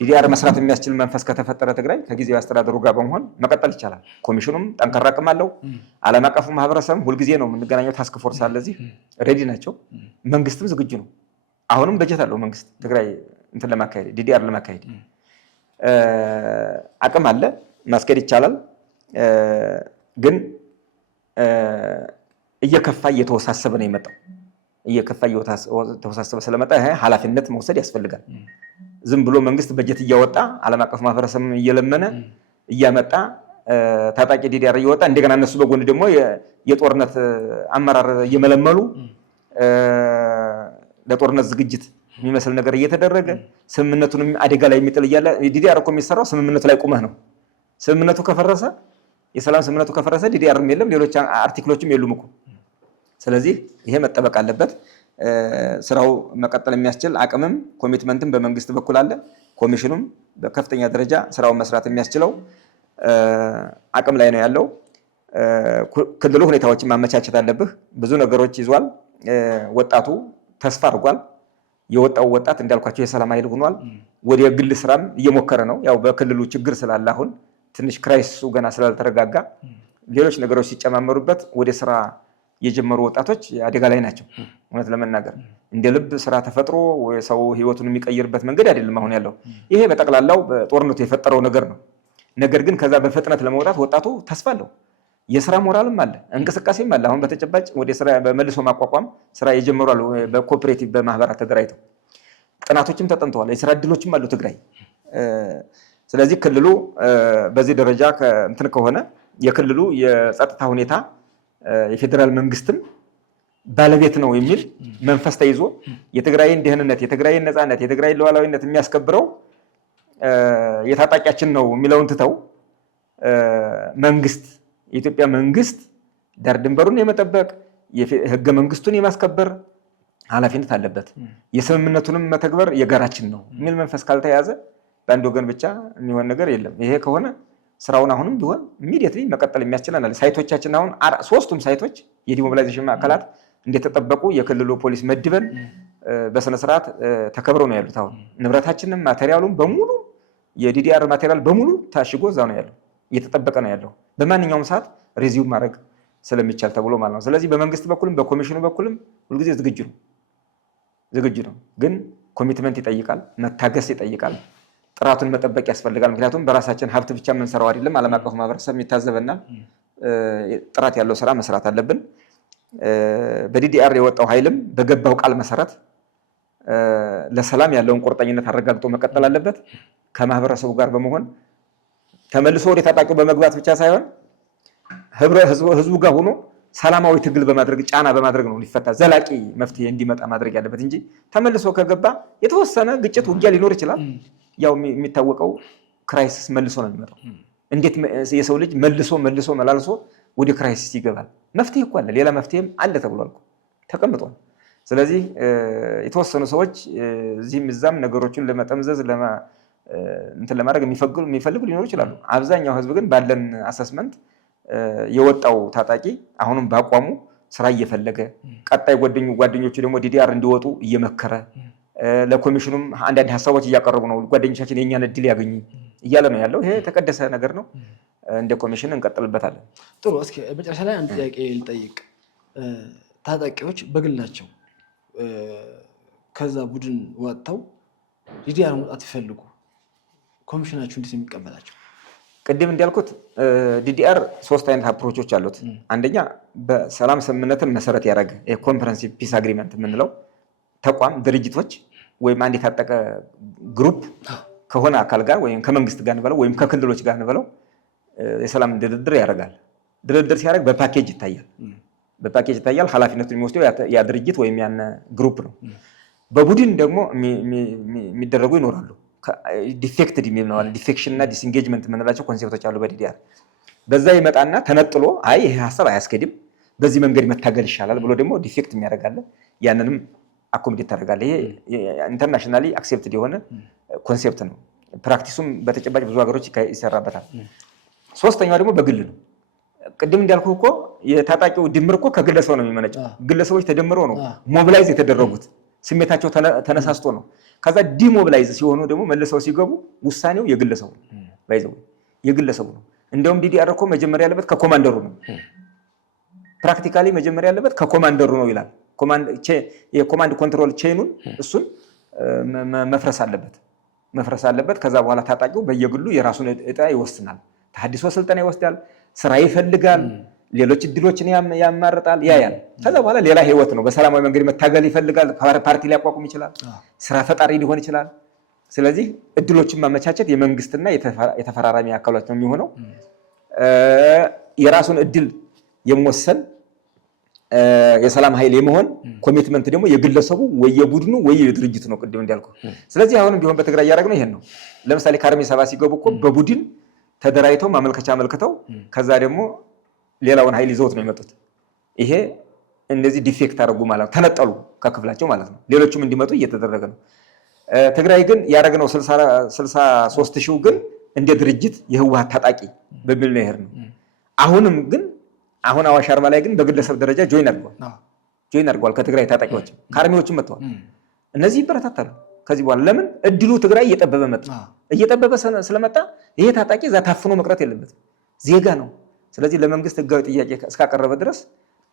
ዲዲአር መስራት የሚያስችል መንፈስ ከተፈጠረ ትግራይ ከጊዜያዊ አስተዳደሩ ጋር በመሆን መቀጠል ይቻላል። ኮሚሽኑም ጠንካራ አቅም አለው። ዓለም አቀፉ ማህበረሰብም ሁልጊዜ ነው የምንገናኘው። ታስክ ፎርስ አለ እዚህ ሬዲ ናቸው። መንግስትም ዝግጁ ነው። አሁንም በጀት አለው መንግስት ትግራይ እንትን ለማካሄድ ዲዲአር ለማካሄድ አቅም አለ። ማስኬድ ይቻላል። ግን እየከፋ እየተወሳሰበ ነው የመጣው። እየከፋ እየተወሳሰበ ስለመጣ ይሄ ኃላፊነት መውሰድ ያስፈልጋል። ዝም ብሎ መንግስት በጀት እያወጣ ዓለም አቀፍ ማህበረሰብ እየለመነ እያመጣ ታጣቂ ዲዲአር እየወጣ እንደገና እነሱ በጎን ደግሞ የጦርነት አመራር እየመለመሉ ለጦርነት ዝግጅት የሚመስል ነገር እየተደረገ ስምምነቱንም አደጋ ላይ የሚጥል እያለ ዲዲአር እኮ የሚሰራው ስምምነቱ ላይ ቁመህ ነው። ስምምነቱ ከፈረሰ የሰላም ስምምነቱ ከፈረሰ ዲዲአርም የለም፣ ሌሎች አርቲክሎችም የሉም እኮ። ስለዚህ ይሄ መጠበቅ አለበት። ስራው መቀጠል የሚያስችል አቅምም ኮሚትመንትም በመንግስት በኩል አለ። ኮሚሽኑም በከፍተኛ ደረጃ ስራውን መስራት የሚያስችለው አቅም ላይ ነው ያለው። ክልሉ ሁኔታዎችን ማመቻቸት አለብህ። ብዙ ነገሮች ይዟል። ወጣቱ ተስፋ አድርጓል። የወጣው ወጣት እንዳልኳቸው የሰላም ኃይል ሆኗል። ወደ ግል ስራም እየሞከረ ነው። ያው በክልሉ ችግር ስላለ አሁን ትንሽ ክራይሲሱ ገና ስላልተረጋጋ ሌሎች ነገሮች ሲጨማመሩበት ወደ ስራ የጀመሩ ወጣቶች አደጋ ላይ ናቸው። እውነት ለመናገር እንደ ልብ ስራ ተፈጥሮ ሰው ህይወቱን የሚቀይርበት መንገድ አይደለም አሁን ያለው። ይሄ በጠቅላላው በጦርነቱ የፈጠረው ነገር ነው። ነገር ግን ከዛ በፍጥነት ለመውጣት ወጣቱ ተስፋ አለው። የስራ ሞራልም አለ፣ እንቅስቃሴም አለ። አሁን በተጨባጭ ወደ ስራ በመልሶ ማቋቋም ስራ የጀመሩ አሉ። በኮኦፕሬቲቭ በማህበራት ተደራጅተው ጥናቶችም ተጠንተዋል። የስራ እድሎችም አሉ ትግራይ። ስለዚህ ክልሉ በዚህ ደረጃ እንትን ከሆነ የክልሉ የጸጥታ ሁኔታ የፌዴራል መንግስትም ባለቤት ነው የሚል መንፈስ ተይዞ የትግራይን ደህንነት፣ የትግራይን ነፃነት፣ የትግራይን ሉዓላዊነት የሚያስከብረው የታጣቂያችን ነው የሚለውን ትተው መንግስት የኢትዮጵያ መንግስት ዳር ድንበሩን የመጠበቅ ህገ መንግስቱን የማስከበር ኃላፊነት አለበት። የስምምነቱንም መተግበር የጋራችን ነው የሚል መንፈስ ካልተያዘ በአንድ ወገን ብቻ የሚሆን ነገር የለም። ይሄ ከሆነ ስራውን አሁንም ቢሆን ኢሚዲየትሊ መቀጠል የሚያስችለናል። ሳይቶቻችን አሁን ሶስቱም ሳይቶች የዲሞቢላይዜሽን ማዕከላት እንደተጠበቁ የክልሉ ፖሊስ መድበን በስነ ስርዓት ተከብረው ነው ያሉት። አሁን ንብረታችንም ማቴሪያሉም በሙሉ የዲዲአር ማቴሪያል በሙሉ ታሽጎ እዛ ነው ያለው፣ እየተጠበቀ ነው ያለው በማንኛውም ሰዓት ሪዚዩም ማድረግ ስለሚቻል ተብሎ ማለት ነው። ስለዚህ በመንግስት በኩልም በኮሚሽኑ በኩልም ሁልጊዜ ዝግጁ ነው። ግን ኮሚትመንት ይጠይቃል፣ መታገስ ይጠይቃል፣ ጥራቱን መጠበቅ ያስፈልጋል። ምክንያቱም በራሳችን ሀብት ብቻ የምንሰራው አይደለም፣ ዓለም አቀፉ ማህበረሰብ የሚታዘበናል። ጥራት ያለው ስራ መስራት አለብን። በዲዲአር የወጣው ኃይልም በገባው ቃል መሰረት ለሰላም ያለውን ቁርጠኝነት አረጋግጦ መቀጠል አለበት። ከማህበረሰቡ ጋር በመሆን ተመልሶ ወደ ታጣቂው በመግባት ብቻ ሳይሆን ህዝቡ ጋር ሆኖ ሰላማዊ ትግል በማድረግ ጫና በማድረግ ነው ሊፈታ ዘላቂ መፍትሄ እንዲመጣ ማድረግ ያለበት እንጂ ተመልሶ ከገባ የተወሰነ ግጭት፣ ውጊያ ሊኖር ይችላል። ያው የሚታወቀው ክራይሲስ መልሶ ነው የሚመጣው። እንዴት የሰው ልጅ መልሶ መላልሶ ወደ ክራይሲስ ይገባል? መፍትሄ እኮ አለ፣ ሌላ መፍትሄም አለ ተብሏል፣ ተቀምጧል። ስለዚህ የተወሰኑ ሰዎች እዚህም እዛም ነገሮችን ለመጠምዘዝ እንትን ለማድረግ የሚፈልጉ ሊኖሩ ይችላሉ። አብዛኛው ህዝብ ግን ባለን አሰስመንት የወጣው ታጣቂ አሁንም በአቋሙ ስራ እየፈለገ ቀጣይ ጓደኞቹ ደግሞ ዲዲአር እንዲወጡ እየመከረ ለኮሚሽኑም አንዳንድ ሀሳቦች እያቀረቡ ነው። ጓደኞቻችን የእኛን እድል ያገኙ እያለ ነው ያለው። ይሄ የተቀደሰ ነገር ነው። እንደ ኮሚሽን እንቀጥልበታለን። ጥሩ። እስኪ መጨረሻ ላይ አንድ ጥያቄ ልጠይቅ። ታጣቂዎች በግላቸው ከዛ ቡድን ወጥተው ዲዲአር መውጣት ይፈልጉ፣ ኮሚሽናችሁ እንዴት የሚቀበላቸው? ቅድም እንዳልኩት ዲዲአር 3 አይነት አፕሮቾች አሉት። አንደኛ በሰላም ስምምነትን መሰረት ያደረገ የኮምፕረሄንሲቭ ፒስ አግሪመንት የምንለው ተቋም ድርጅቶች ወይም አንድ የታጠቀ ግሩፕ ከሆነ አካል ጋር ወይም ከመንግስት ጋር እንበለው ወይም ከክልሎች ጋር እንበለው የሰላም ድርድር ያደርጋል። ድርድር ሲያደርግ በፓኬጅ ይታያል። ኃላፊነቱን የሚወስደው ያ ድርጅት ወይም ያን ግሩፕ ነው። በቡድን ደግሞ የሚደረጉ ይኖራሉ። ዲፌክትድ የሚለዋል ዲፌክሽን እና ዲስኢንጌጅመንት የምንላቸው ኮንሴፕቶች አሉ በዲዲአር። በዛ ይመጣና ተነጥሎ አይ ይሄ ሀሳብ አያስኬድም፣ በዚህ መንገድ መታገል ይሻላል ብሎ ደግሞ ዲፌክት የሚያደርጋለ፣ ያንንም አኮሞዴት ታደርጋለ። ይሄ ኢንተርናሽናሊ አክሴፕትድ የሆነ ኮንሴፕት ነው። ፕራክቲሱም በተጨባጭ ብዙ ሀገሮች ይሰራበታል። ሶስተኛው ደግሞ በግል ነው። ቅድም እንዳልኩ እኮ የታጣቂው ድምር እኮ ከግለሰብ ነው የሚመነጨው። ግለሰቦች ተደምረው ነው ሞቢላይዝ የተደረጉት፣ ስሜታቸው ተነሳስቶ ነው። ከዛ ዲሞቢላይዝ ሲሆኑ ደግሞ መልሰው ሲገቡ ውሳኔው የግለሰቡ ነው። እንደውም ዲዲአር እኮ መጀመሪያ ያለበት ከኮማንደሩ ነው። ፕራክቲካሊ መጀመሪያ ያለበት ከኮማንደሩ ነው ይላል። የኮማንድ ኮንትሮል ቼኑን እሱን መፍረስ አለበት። ከዛ በኋላ ታጣቂው በየግሉ የራሱን እጣ ይወስናል። ተሐድሶ ስልጠና ይወስዳል፣ ስራ ይፈልጋል፣ ሌሎች እድሎችን ያማርጣል፣ ያያል። ከዛ በኋላ ሌላ ህይወት ነው። በሰላማዊ መንገድ መታገል ይፈልጋል። ፓርቲ ሊያቋቁም ይችላል፣ ስራ ፈጣሪ ሊሆን ይችላል። ስለዚህ እድሎችን ማመቻቸት የመንግስትና የተፈራራሚ አካላት ነው የሚሆነው። የራሱን እድል የመወሰን የሰላም ኃይል የመሆን ኮሚትመንት ደግሞ የግለሰቡ ወይ የቡድኑ ወይ የድርጅቱ ነው፣ ቅድም እንዳልኩ። ስለዚህ አሁንም ቢሆን በትግራይ እያደረግነው ይሄን ነው። ለምሳሌ ከአርሚ 7 ሲገቡ እኮ በቡድን ተደራጅተው ማመልከቻ አመልክተው ከዛ ደግሞ ሌላውን ኃይል ይዘውት ነው የመጡት። ይሄ እንደዚህ ዲፌክት አደረጉ ማለት ነው፣ ተነጠሉ ከክፍላቸው ማለት ነው። ሌሎችም እንዲመጡ እየተደረገ ነው። ትግራይ ግን ያደረግነው 63,000 ግን እንደ ድርጅት የህወሓት ታጣቂ በሚል ነው ይሄር ነው። አሁን አዋሽ አርባ ላይ ግን በግለሰብ ደረጃ ጆይን አድርጓል። ከትግራይ ታጣቂዎች ከአርሚዎችም መጥተዋል። እነዚህ ይበረታታሉ። ከዚህ በኋላ ለምን እድሉ ትግራይ እየጠበበ ስለመጣ ይሄ ታጣቂ እዛ ታፍኖ መቅረት የለበትም፣ ዜጋ ነው። ስለዚህ ለመንግስት ህጋዊ ጥያቄ እስካቀረበ ድረስ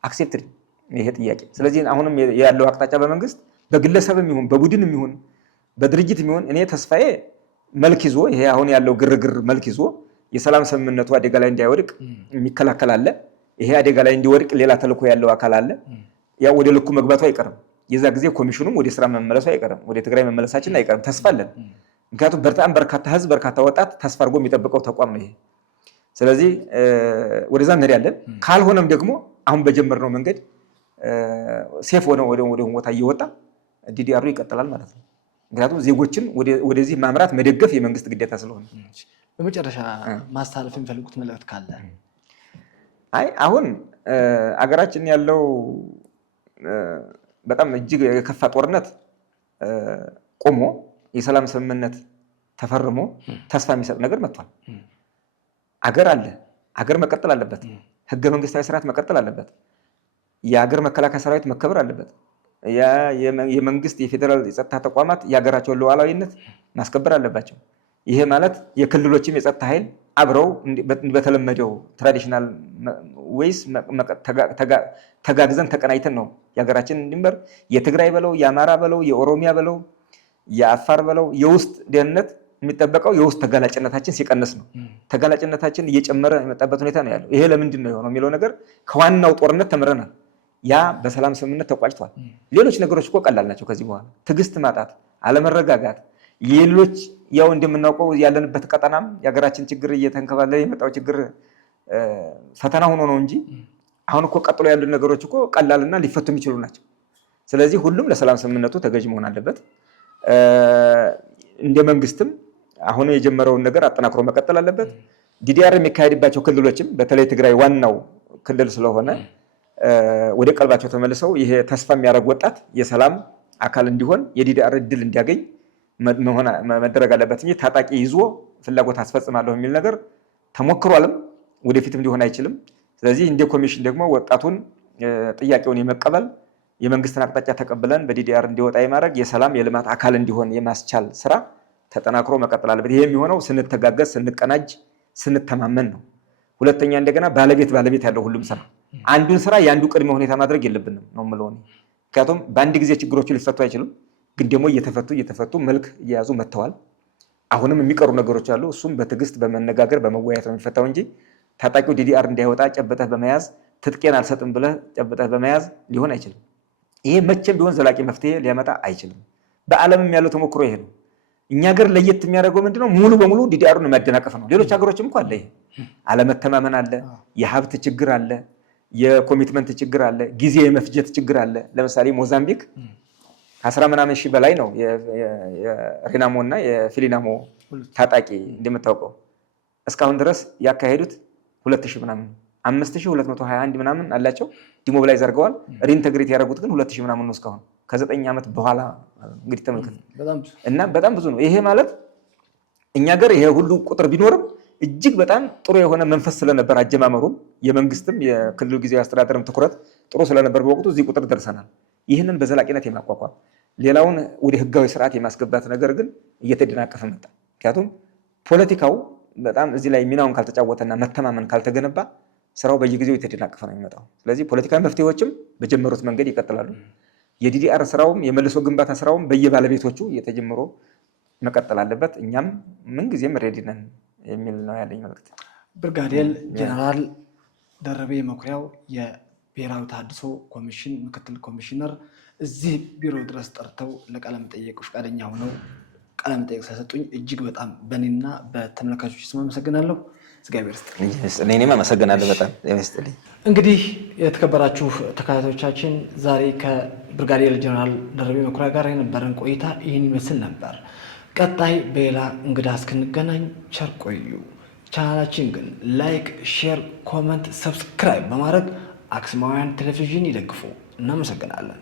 አክሴፕትድ ይሄ ጥያቄ። ስለዚህ አሁንም ያለው አቅጣጫ በመንግስት በግለሰብም ይሁን በቡድንም ይሁን በድርጅትም ይሁን እኔ ተስፋዬ መልክ ይዞ ይሄ አሁን ያለው ግርግር መልክ ይዞ የሰላም ስምምነቱ አደጋ ላይ እንዳይወድቅ የሚከላከል አለ። ይሄ አደጋ ላይ እንዲወድቅ ሌላ ተልዕኮ ያለው አካል አለ። ያው ወደ ልኩ መግባቱ አይቀርም። የዛ ጊዜ ኮሚሽኑም ወደ ስራ መመለሱ አይቀርም፣ ወደ ትግራይ መመለሳችን አይቀርም። ተስፋ አለን። ምክንያቱም በጣም በርካታ ህዝብ በርካታ ወጣት ተስፋ አድርጎ የሚጠብቀው ተቋም ነው ይሄ። ስለዚህ ወደዛ እንሄዳለን። ካልሆነም ደግሞ አሁን በጀመርነው መንገድ ሴፍ ወደ ቦታ እየወጣ ዲዲአሩ ይቀጥላል ማለት ነው። ምክንያቱም ዜጎችን ወደዚህ ማምራት መደገፍ የመንግስት ግዴታ ስለሆነ። በመጨረሻ ማስተላለፍ የሚፈልጉት መልእክት ካለ? አሁን አገራችን ያለው በጣም እጅግ የከፋ ጦርነት ቆሞ የሰላም ስምምነት ተፈርሞ ተስፋ የሚሰጥ ነገር መጥቷል። አገር አለ። አገር መቀጠል አለበት። ህገ መንግስታዊ ስርዓት መቀጠል አለበት። የአገር መከላከያ ሰራዊት መከበር አለበት። የመንግስት የፌዴራል የጸጥታ ተቋማት የሀገራቸውን ሉዓላዊነት ማስከበር አለባቸው። ይሄ ማለት የክልሎችም የጸጥታ ኃይል አብረው በተለመደው ትራዲሽናል ወይስ ተጋግዘን ተቀናይተን ነው የሀገራችን ድንበር የትግራይ በለው የአማራ በለው የኦሮሚያ በለው የአፋር በለው የውስጥ ደህንነት የሚጠበቀው የውስጥ ተጋላጭነታችን ሲቀንስ ነው። ተጋላጭነታችን እየጨመረ የመጣበት ሁኔታ ነው ያለው። ይሄ ለምንድን ነው የሆነው የሚለው ነገር ከዋናው ጦርነት ተምረናል። ያ በሰላም ስምምነት ተቋጭቷል። ሌሎች ነገሮች እኮ ቀላል ናቸው። ከዚህ በኋላ ትዕግስት ማጣት፣ አለመረጋጋት፣ የሌሎች ያው እንደምናውቀው ያለንበት ቀጠናም የሀገራችን ችግር እየተንከባለለ የመጣው ችግር ፈተና ሆኖ ነው እንጂ አሁን እኮ ቀጥሎ ያሉ ነገሮች እኮ ቀላልና ሊፈቱ የሚችሉ ናቸው። ስለዚህ ሁሉም ለሰላም ስምምነቱ ተገዥ መሆን አለበት። እንደ መንግስትም አሁን የጀመረውን ነገር አጠናክሮ መቀጠል አለበት። ዲዲአር የሚካሄድባቸው ክልሎችም በተለይ ትግራይ ዋናው ክልል ስለሆነ ወደ ቀልባቸው ተመልሰው ይሄ ተስፋ የሚያደርግ ወጣት የሰላም አካል እንዲሆን የዲዲአር እድል እንዲያገኝ መደረግ አለበት እንጂ ታጣቂ ይዞ ፍላጎት አስፈጽማለሁ የሚል ነገር ተሞክሯልም ወደፊትም ሊሆን አይችልም። ስለዚህ እንደ ኮሚሽን ደግሞ ወጣቱን ጥያቄውን የመቀበል የመንግስትን አቅጣጫ ተቀብለን በዲዲአር እንዲወጣ የማድረግ የሰላም የልማት አካል እንዲሆን የማስቻል ስራ ተጠናክሮ መቀጠል አለበት። ይሄ የሚሆነው ስንተጋገዝ፣ ስንቀናጅ፣ ስንተማመን ነው። ሁለተኛ እንደገና ባለቤት ያለው ሁሉም ስራ አንዱን ስራ የአንዱ ቅድመ ሁኔታ ማድረግ የለብንም ነው የምለው። ምክንያቱም በአንድ ጊዜ ችግሮቹ ሊፈቱ አይችሉም። ግን ደግሞ እየተፈቱ መልክ እየያዙ መጥተዋል። አሁንም የሚቀሩ ነገሮች አሉ። እሱም በትዕግስት በመነጋገር በመወያየት ነው የሚፈታው እንጂ ታጣቂው ዲዲአር እንዳይወጣ ጨብጠህ በመያዝ ትጥቄን አልሰጥም ብለህ ጨብጠህ በመያዝ ሊሆን አይችልም። ይሄ መቼም ቢሆን ዘላቂ መፍትሄ ሊያመጣ አይችልም። በዓለምም ያለው ተሞክሮ ይሄ ነው። እኛ ሀገር ለየት የሚያደርገው ምንድነው? ሙሉ በሙሉ ዲዲአሩን የሚያደናቀፍ ነው። ሌሎች ሀገሮችም እኮ አለ። ይሄ አለመተማመን አለ፣ የሀብት ችግር አለ፣ የኮሚትመንት ችግር አለ፣ ጊዜ የመፍጀት ችግር አለ። ለምሳሌ ሞዛምቢክ ከ10 ምናምን ሺህ በላይ ነው የሬናሞ እና የፊሊናሞ ታጣቂ እንደምታውቀው እስካሁን ድረስ ያካሄዱት 2000 ምናምን 5221 ምናምን አላቸው። ዲሞቢላይዝ አድርገዋል። ሪኢንተግሬት ያደረጉት ግን 2000 ምናምን ነው እስካሁን ከ9 ዓመት በኋላ እንግዲህ ተመልከት። እና በጣም ብዙ ነው። ይሄ ማለት እኛ ሀገር ይሄ ሁሉ ቁጥር ቢኖርም እጅግ በጣም ጥሩ የሆነ መንፈስ ስለነበር አጀማመሩም የመንግስትም የክልሉ ጊዜያዊ አስተዳደርም ትኩረት ጥሩ ስለነበር በወቅቱ እዚህ ቁጥር ደርሰናል። ይህንን በዘላቂነት የማቋቋም ሌላውን ወደ ህጋዊ ስርዓት የማስገባት ነገር ግን እየተደናቀፈ መጣ። ምክንያቱም ፖለቲካው በጣም እዚህ ላይ ሚናውን ካልተጫወተና መተማመን ካልተገነባ ስራው በየጊዜው የተደናቀፈ ነው የሚመጣው። ስለዚህ ፖለቲካዊ መፍትሄዎችም በጀመሩት መንገድ ይቀጥላሉ። የዲዲአር ስራውም የመልሶ ግንባታ ስራውም በየባለቤቶቹ እየተጀመረ መቀጠል አለበት። እኛም ምንጊዜም ሬዲ ነን የሚል ነው ያለኝ መልዕክት። ብርጋዴር ጄኔራል ደርቤ መኩሪያው የብሔራዊ ተሃድሶ ኮሚሽን ምክትል ኮሚሽነር እዚህ ቢሮ ድረስ ጠርተው ለቃለ መጠይቅ ፈቃደኛ ሆነው ቃለ መጠይቅ ስለሰጡኝ እጅግ በጣም በእኔና በተመልካቾች ስም አመሰግናለሁ። እግዚአብሔር ይስጥልኝ። እኔም አመሰግናለሁ በጣም ይስጥልኝ። እንግዲህ የተከበራችሁ ተከታታዮቻችን ዛሬ ከብርጋዴር ጄኔራል ደርቤ መኩሪያ ጋር የነበረን ቆይታ ይህን ይመስል ነበር። ቀጣይ በሌላ እንግዳ እስክንገናኝ ቸር ቆዩ። ቻናላችን ግን ላይክ፣ ሼር፣ ኮመንት፣ ሰብስክራይብ በማድረግ አክሱማውያን ቴሌቪዥን ይደግፉ። እናመሰግናለን።